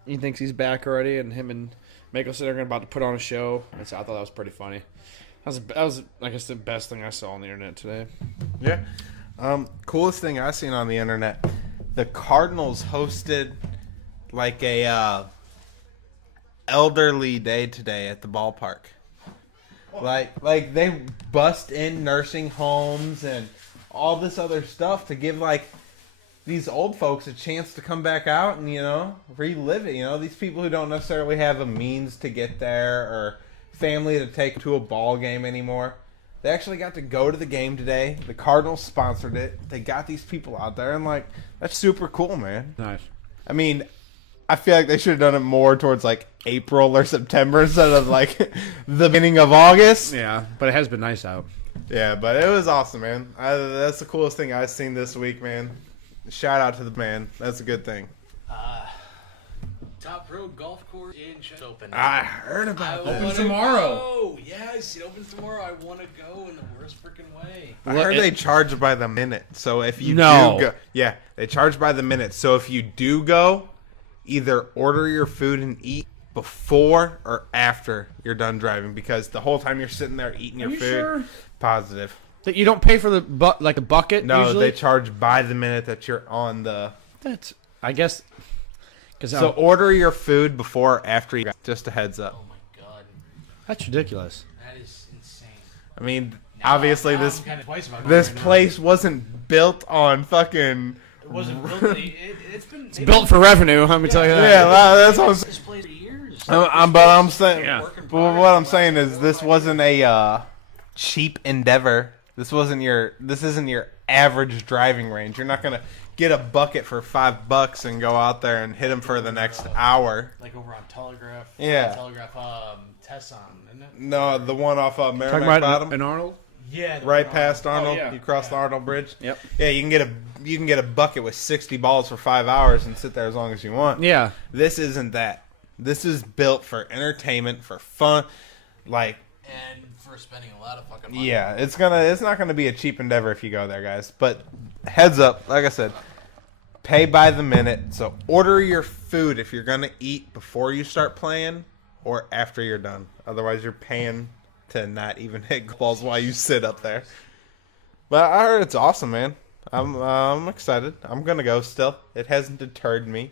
He thinks he's back already, and him and Mickelson are about to put on a show. And so I thought that was pretty funny. That was, I guess, the best thing I saw on the internet today. Yeah. Coolest thing I've seen on the internet. The Cardinals hosted like a elderly day today at the ballpark. Like they bust in nursing homes and all this other stuff to give like these old folks a chance to come back out and relive it. These people who don't necessarily have a means to get there or family to take to a ball game anymore. They actually got to go to the game today. The Cardinals sponsored it. They got these people out there, and that's super cool, man. Nice. I mean, I feel like they should have done it more towards April or September instead of the beginning of August. Yeah, but it has been nice out. Yeah, but it was awesome, man. That's the coolest thing I've seen this week, man. Shout out to the man. That's a good thing. Top Pro Golf Course in Chester open. I heard about I this. wanna tomorrow. Go. Yes, it opens tomorrow. I want to go in the worst freaking way. I heard they charge by the minute. So if you No. do go, yeah, they charge by the minute. So if you do go, either order your food and eat before or after you're done driving, because the whole time you're sitting there eating your you food, sure? positive. That you don't pay for the the bucket. No, usually? they charge by the minute that you're on the. That's, I guess, because So order your food before or after you. Just a heads up. Oh my god, that's ridiculous. that is insane. I mean, obviously Now this I'm kinda twice about this going right now. place wasn't built on fucking. It wasn't built. It's been Built for revenue, let me tell you that. Yeah, that's what I'm saying. this place for years. But I'm saying, Yeah. but what I'm saying is this wasn't a cheap endeavor. This isn't your average driving range. You're not gonna get a bucket for $5 and go out there and hit them for the next hour. Like over on Telegraph. Yeah. Telegraph. Tesson, isn't it? No, the one off Talking Merrimack about Bottom, an Arnold? Yeah. right past Arnold. yeah. You cross the Arnold Bridge. Yep. Yeah, you can get a bucket with 60 balls for 5 hours and sit there as long as you want. Yeah. This isn't that. This is built for entertainment, for fun, And for spending a lot of fucking money. Yeah, it's not gonna be a cheap endeavor if you go there, guys. But heads up, like I said, pay by the minute. So order your food if you're gonna eat before you start playing or after you're done. Otherwise, you're paying to not even hit balls while you sit up there. But I heard it's awesome, man. I'm excited. I'm gonna go still. It hasn't deterred me.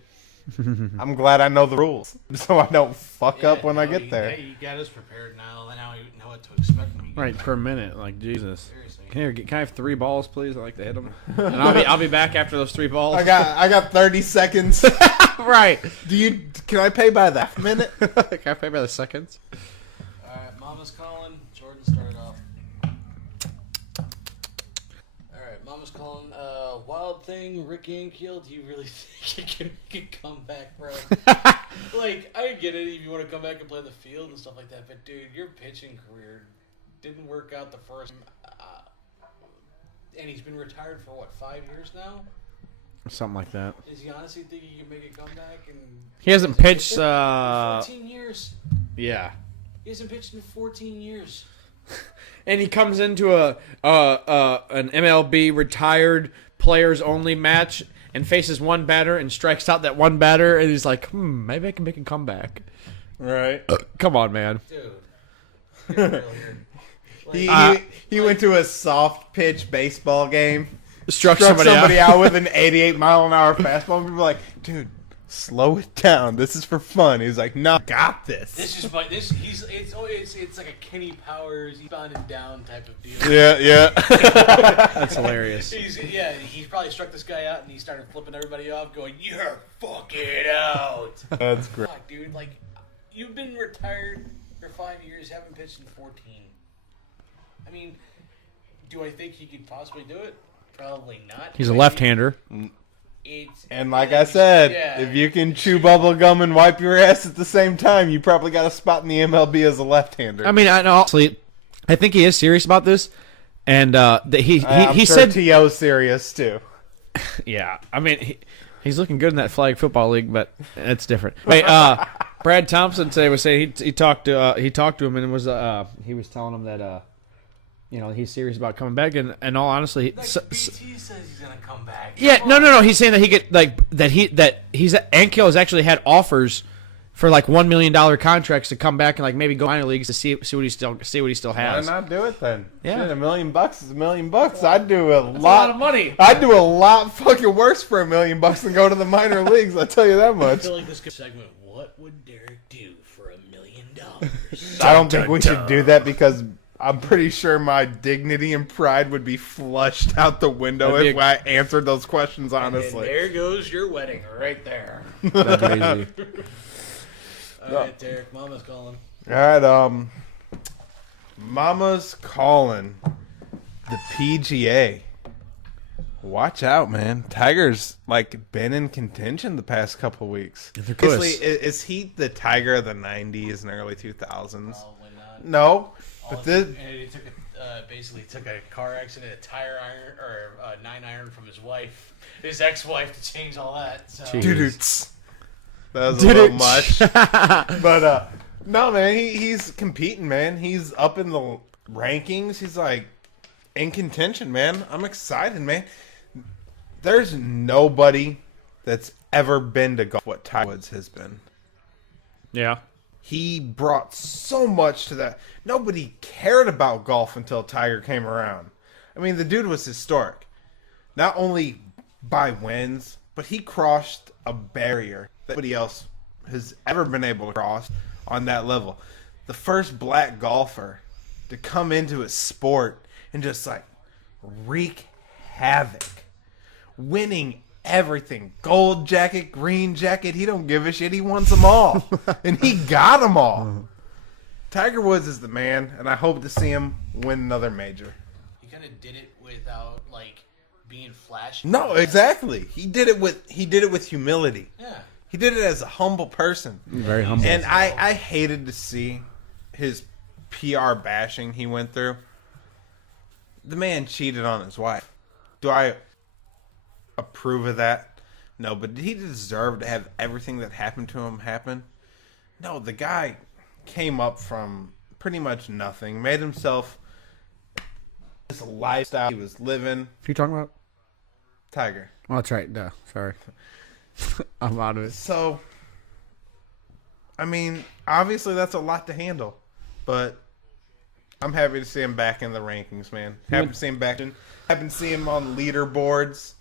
I'm glad I know the rules, so I don't fuck up when I get there. Yeah, you got us prepared now. Now we know what to expect when we get Right, there. per minute. Like, Jesus. Seriously. Can I have 3 balls, please? I like to hit them. And I'll be back after those 3 balls. I got 30 seconds. Right. Can I pay by the half minute? Can I pay by the seconds? All right, Mama's calling. Jordan started off. All right, Mama's calling. Wild thing, Rick Ankiel. Do you really think you can come back, bro? Like, I get it if you want to come back and play the field and stuff like that, but dude, your pitching career didn't work out the first. And he's been retired for what, 5 years now? Something like that. Does he honestly think he can make a comeback? And He hasn't pitched. 14 years. Yeah. He hasn't pitched in 14 years. And he comes into an MLB retired players only match and faces one batter and strikes out that one batter, and he's like, maybe I can make a comeback. Right. Come on, man. Dude. Get real here. He went to a soft pitch baseball game, Struck somebody somebody out with an 88 mile an hour fastball. And people were like, dude, slow it down. This is for fun. He's like, no, got this. This is like this. It's like a Kenny Powers, bounded down type of deal. Yeah. That's hilarious. He probably struck this guy out and he started flipping everybody off, going, "You're fucking out." That's great. Fuck, dude, like you've been retired for 5 years, haven't pitched in 14. I mean, do I think he could possibly do it? Probably not. He's a left-hander. And like I said, if you can chew bubble gum and wipe your ass at the same time, you probably got a spot in the MLB as a left-hander. I mean, honestly, I think he is serious about this, and he I'm sure said, T.O.'s serious too. yeah. I mean, he's looking good in that flag football league, but it's different. Wait, Brad Thompson today was saying he talked to him, and it was he was telling him that he's serious about coming back, and in all honesty, BT says he's gonna come back. yeah, no. He's saying that he get Ankiel has actually had offers for like $1 million contracts to come back and like maybe go minor leagues to see what he still has. Why not do it then? Yeah. Shit, $1 million is $1 million. I'd do a lot of money. I'd do a lot fucking worse for $1 million than go to the minor leagues. I'll tell you that I much. feel like this segment. What would Derek do for $1 million? I don't think we should do that because I'm pretty sure my dignity and pride would be flushed out the window That'd if be I answered those questions And honestly. there goes your wedding right there. That'd be easy. All right, Derek, Mama's calling. All right, Mama's calling the PGA. Watch out, man. Tiger's like been in contention the past couple weeks. They're close. Basically, is he the Tiger of the '90s and early 2000s? Probably not. No, but this. And he basically took a car accident, a tire iron or a 9-iron from his ex-wife, to change all that. So. Jeez. That was a little much. But no, man, he's competing, man. He's up in the rankings. He's like in contention, man. I'm excited, man. There's nobody that's ever been to golf what Tiger Woods has been. Yeah. He brought so much to that. Nobody cared about golf until Tiger came around. I mean, the dude was historic. Not only by wins, but he crossed a barrier that nobody else has ever been able to cross on that level. The first black golfer to come into a sport and just like wreak havoc. Winning everything. Gold jacket, green jacket. He don't give a shit. He wants them all. And he got them all. Tiger Woods is the man, and I hope to see him win another major. He kind of did it without like being flashy. No, exactly. He did it with humility. Yeah. He did it as a humble person. Very humble. And I hated to see his PR bashing he went through. The man cheated on his wife. Do I approve of that? No, but did he deserve to have everything that happened to him happen? No, the guy came up from pretty much nothing, made himself this lifestyle he was living. Who you talking about? Tiger. Oh, that's right. Duh. Sorry. I'm out of it. So, I mean, obviously that's a lot to handle, but I'm happy to see him back in the rankings, man. Happy to see him back in. Happy to see him on leaderboards.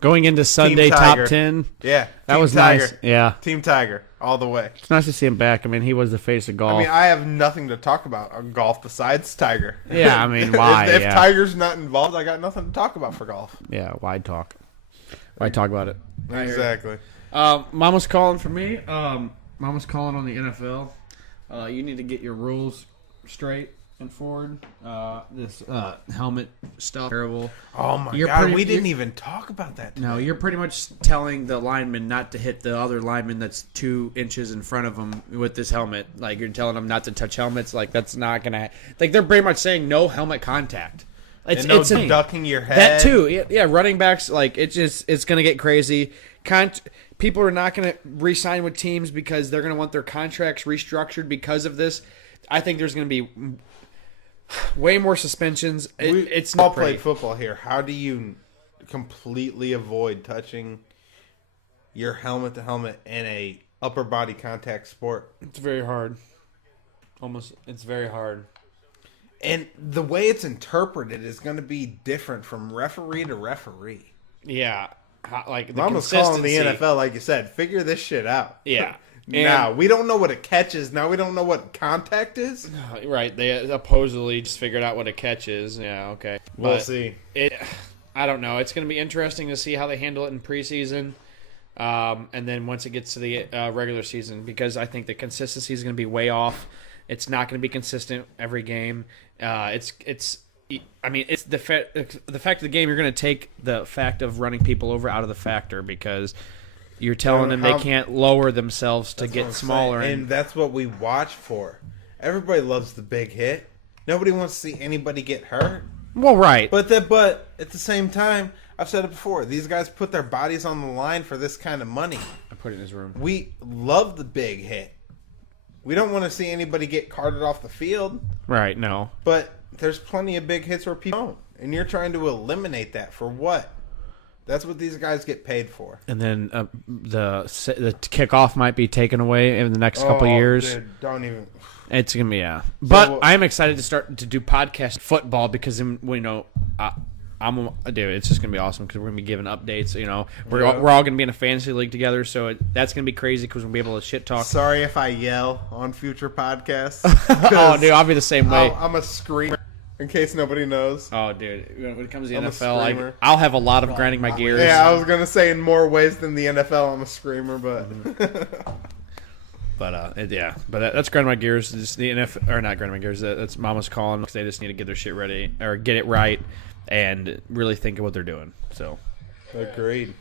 Going into Sunday top 10. Yeah. That Team was Tiger. nice. Yeah. Team Tiger, all the way. It's nice to see him back. I mean, he was the face of golf. I mean, I have nothing to talk about on golf besides Tiger. Yeah, I mean, why? if Tiger's not involved, I got nothing to talk about for golf. Yeah, why talk? Why talk about it? Exactly. Mama's calling for me. Mama's calling on the NFL. You need to get your rules straight and forward. This helmet stuff terrible. Oh my God, we didn't even talk about that today. No, you're pretty much telling the lineman not to hit the other lineman that's 2 inches in front of him with this helmet. Like, you're telling them not to touch helmets. Like, that's not gonna. Like, they're pretty much saying no helmet contact. It's ducking your head. That too. Yeah, running backs, like, it's gonna get crazy. People are not gonna re-sign with teams because they're gonna want their contracts restructured because of this. I think there's gonna be way more suspensions. It's all not played football here. How do you completely avoid touching your helmet to helmet in a upper body contact sport? It's very hard. It's very hard. And the way it's interpreted is going to be different from referee to referee. Yeah, like the Mama's consistency. calling the NFL, like you said, figure this shit out. Yeah. Now, we don't know what a catch is. Now we don't know what contact is. Right, they supposedly just figured out what a catch is. Yeah, okay. We'll see. I don't know. It's going to be interesting to see how they handle it in preseason, and then once it gets to the regular season, because I think the consistency is going to be way off. It's not going to be consistent every game. It's the fact of the game. You're going to take the fact of running people over out of the factor because you're telling them they can't lower themselves to get smaller. And that's what we watch for. Everybody loves the big hit. Nobody wants to see anybody get hurt. Well, right. But at the same time, I've said it before, these guys put their bodies on the line for this kind of money. I put it in his room. We love the big hit. We don't want to see anybody get carted off the field. Right, no. But there's plenty of big hits where people don't. And you're trying to eliminate that for what? That's what these guys get paid for. And then the kickoff might be taken away in the next couple of years. Dude, don't even. It's gonna be But I'm excited to start to do podcast football because I'm dude. It's just gonna be awesome because we're gonna be giving updates. You know, we're all gonna be in a fantasy league together, so that's gonna be crazy because we'll be able to shit talk. Sorry if I yell on future podcasts. Oh, dude, I'll be the same way. I'm a screamer. In case nobody knows. Oh, dude. When it comes to the I'm NFL, I'll have a lot of grinding my gears. Yeah, I was going to say in more ways than the NFL, I'm a screamer, but... But, yeah. But that's grinding my gears. Just the NFL, or not grinding my gears. That's Mama's calling because they just need to get their shit ready, or get it right, and really think of what they're doing. So. Agreed.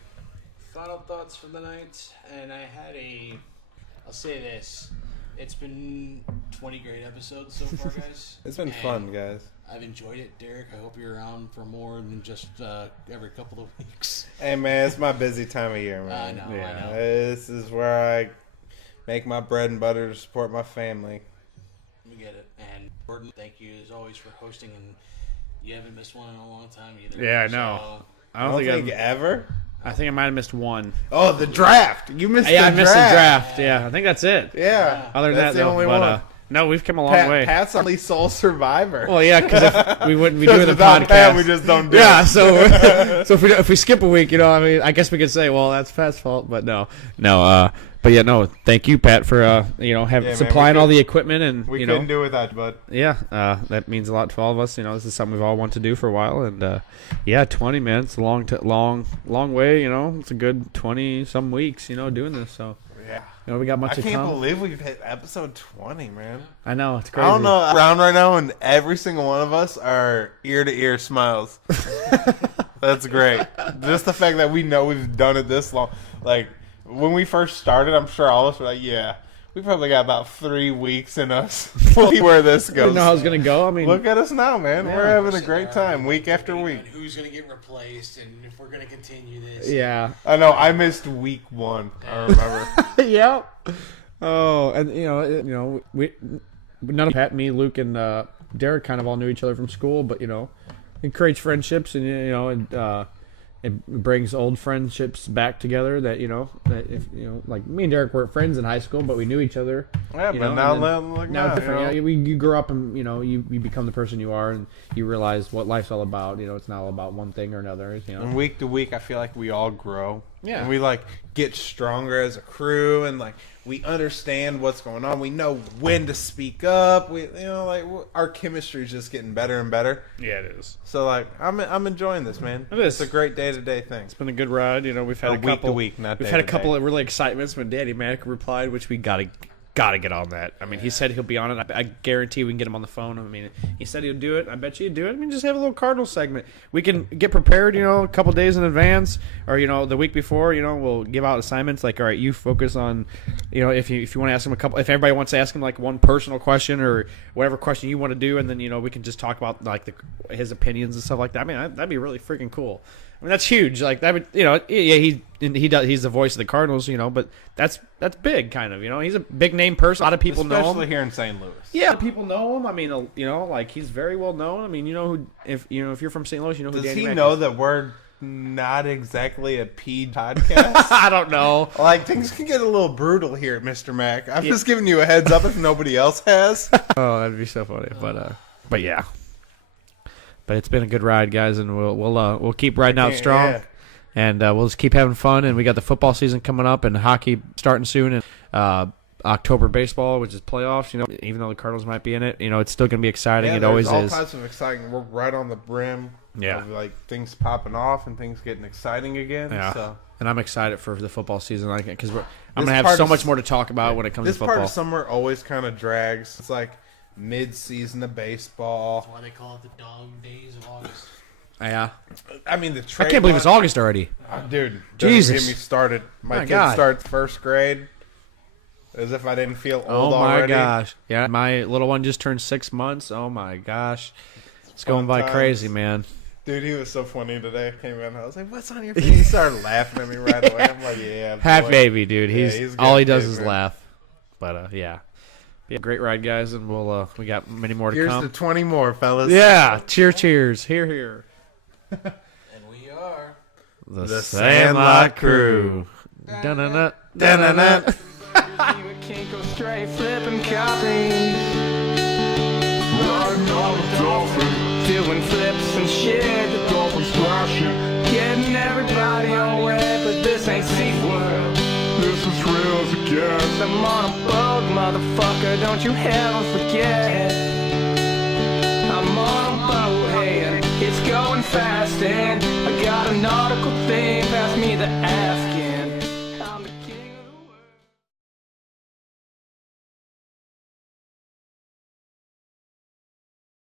Final thoughts for the night, and I'll say this. It's been 20 great episodes so far, guys. It's been fun, guys. I've enjoyed it, Derek. I hope you're around for more than just every couple of weeks. Hey, man, it's my busy time of year, man. I know. This is where I make my bread and butter to support my family. We get it. And Gordon, thank you as always for hosting, and you haven't missed one in a long time either. Yeah, I know. So, I don't think ever. I think I might have missed one. Oh, the draft. You missed the draft. Yeah, I missed the draft. Yeah, I think that's it. Yeah. Other than that's that, the only one. No, we've come a long way. Pat's only sole survivor. Well, yeah, because we wouldn't be doing the without podcast. Pat, we just don't do yeah, it. so if we skip a week, you know, I mean, I guess we could say, well, that's Pat's fault, but no. But yeah, no. Thank you, Pat, for supplying all the equipment, and we couldn't do without you, bud. Yeah, that means a lot to all of us. You know, this is something we've all wanted to do for a while, and 20 minutes, a long way. You know, it's a good 20 some weeks. You know, doing this. So yeah, you know, we got much I to come. can't believe we've hit episode 20, man. I know, it's crazy. I don't know around right now, and every single one of us are ear to ear smiles. That's great. Just the fact that we know we've done it this long, like. When we first started, I'm sure all of us were like, yeah, we probably got about 3 weeks in us. We'll see where this goes. I didn't know how it was going to go. I mean, look at us now, man. Yeah. We're having a great time week after week. Who's going to get replaced and if we're going to continue this. Yeah. I know. I missed week 1. I remember. Yeah. Oh, and, you know, we none of Pat, me, Luke, and Derek kind of all knew each other from school, but, you know, encourage friendships and, you know, and it brings old friendships back together. That that if like me and Derek weren't friends in high school, but we knew each other. Yeah, but now it's different. You grow up and you become the person you are, and you realize what life's all about. It's not all about one thing or another. And week to week, I feel like we all grow. Yeah, and we get stronger as a crew, and we understand what's going on. We know when to speak up. Our chemistry is just getting better and better. Yeah, it is. So I'm enjoying this, man. It is. It's a great day-to-day thing. It's been a good ride. We've had a couple week to week, not we've day had a to couple day. of really excitements when Danny Mack replied, which we gotta get on that. I mean, he said he'll be on it. I guarantee we can get him on the phone. I mean, he said he'll do it. I bet you he'd do it. I mean, just have a little Cardinals segment. We can get prepared, a couple days in advance, or the week before. We'll give out assignments like, all right, you focus on, if you want to ask him if everybody wants to ask him like one personal question or whatever question you want to do, and then we can just talk about his opinions and stuff like that. I mean, that'd be really freaking cool. I mean, that's huge. Like that would, he's the voice of the Cardinals, but that's big, kind of. He's a big name person. A lot of people know him, especially here in St. Louis. Yeah, people know him. I mean, he's very well known. I mean, who if you're from St. Louis, you know who. Does Danny he Mack know is. that we're not exactly a P podcast? I don't know. Things can get a little brutal here, Mr. Mack. I'm just giving you a heads up if nobody else has. Oh, that'd be so funny. But yeah. But it's been a good ride, guys, and we'll keep riding out strong, and we'll just keep having fun. And we got the football season coming up, and hockey starting soon, and October baseball, which is playoffs. Even though the Cardinals might be in it, it's still going to be exciting. Yeah, it always all is. All kinds of exciting. We're right on the brim. Yeah, of, things popping off and things getting exciting again. Yeah, so. And I'm excited for the football season, because I'm going to have so much more to talk about when it comes to football. This part of summer always kind of drags. It's like mid-season of baseball. That's why they call it the dog days of August. Yeah. I mean, the trade I can't believe it's August already. Dude, Jesus. don't get me started. My kid God. starts first grade as if I didn't feel old Oh, my already. gosh. Yeah, my little one just turned 6 months. Oh, my gosh. It's going by crazy, man. Dude, he was so funny today. I came in, I was like, what's on your face? He started laughing at me right away. I'm like, yeah. Half boy. baby, dude. Yeah, He's good all he does kid, is man. laugh. But, yeah. Yeah, great ride, guys, and we got many more to Here's come. to 20 more, fellas. Yeah, cheers. Here. And we are The Sandlot Crew. Dun-dun-dun. Da-na-na. You can't go straight flipping copies. Doing flips and shit. The dolphins splashing. Getting everybody on wet, but this ain't SeaWorld. This is real as it gets. I'm on a boat, motherfucker, don't you ever forget. I'm on a boat, hey, and it's going fast, and I got a nautical theme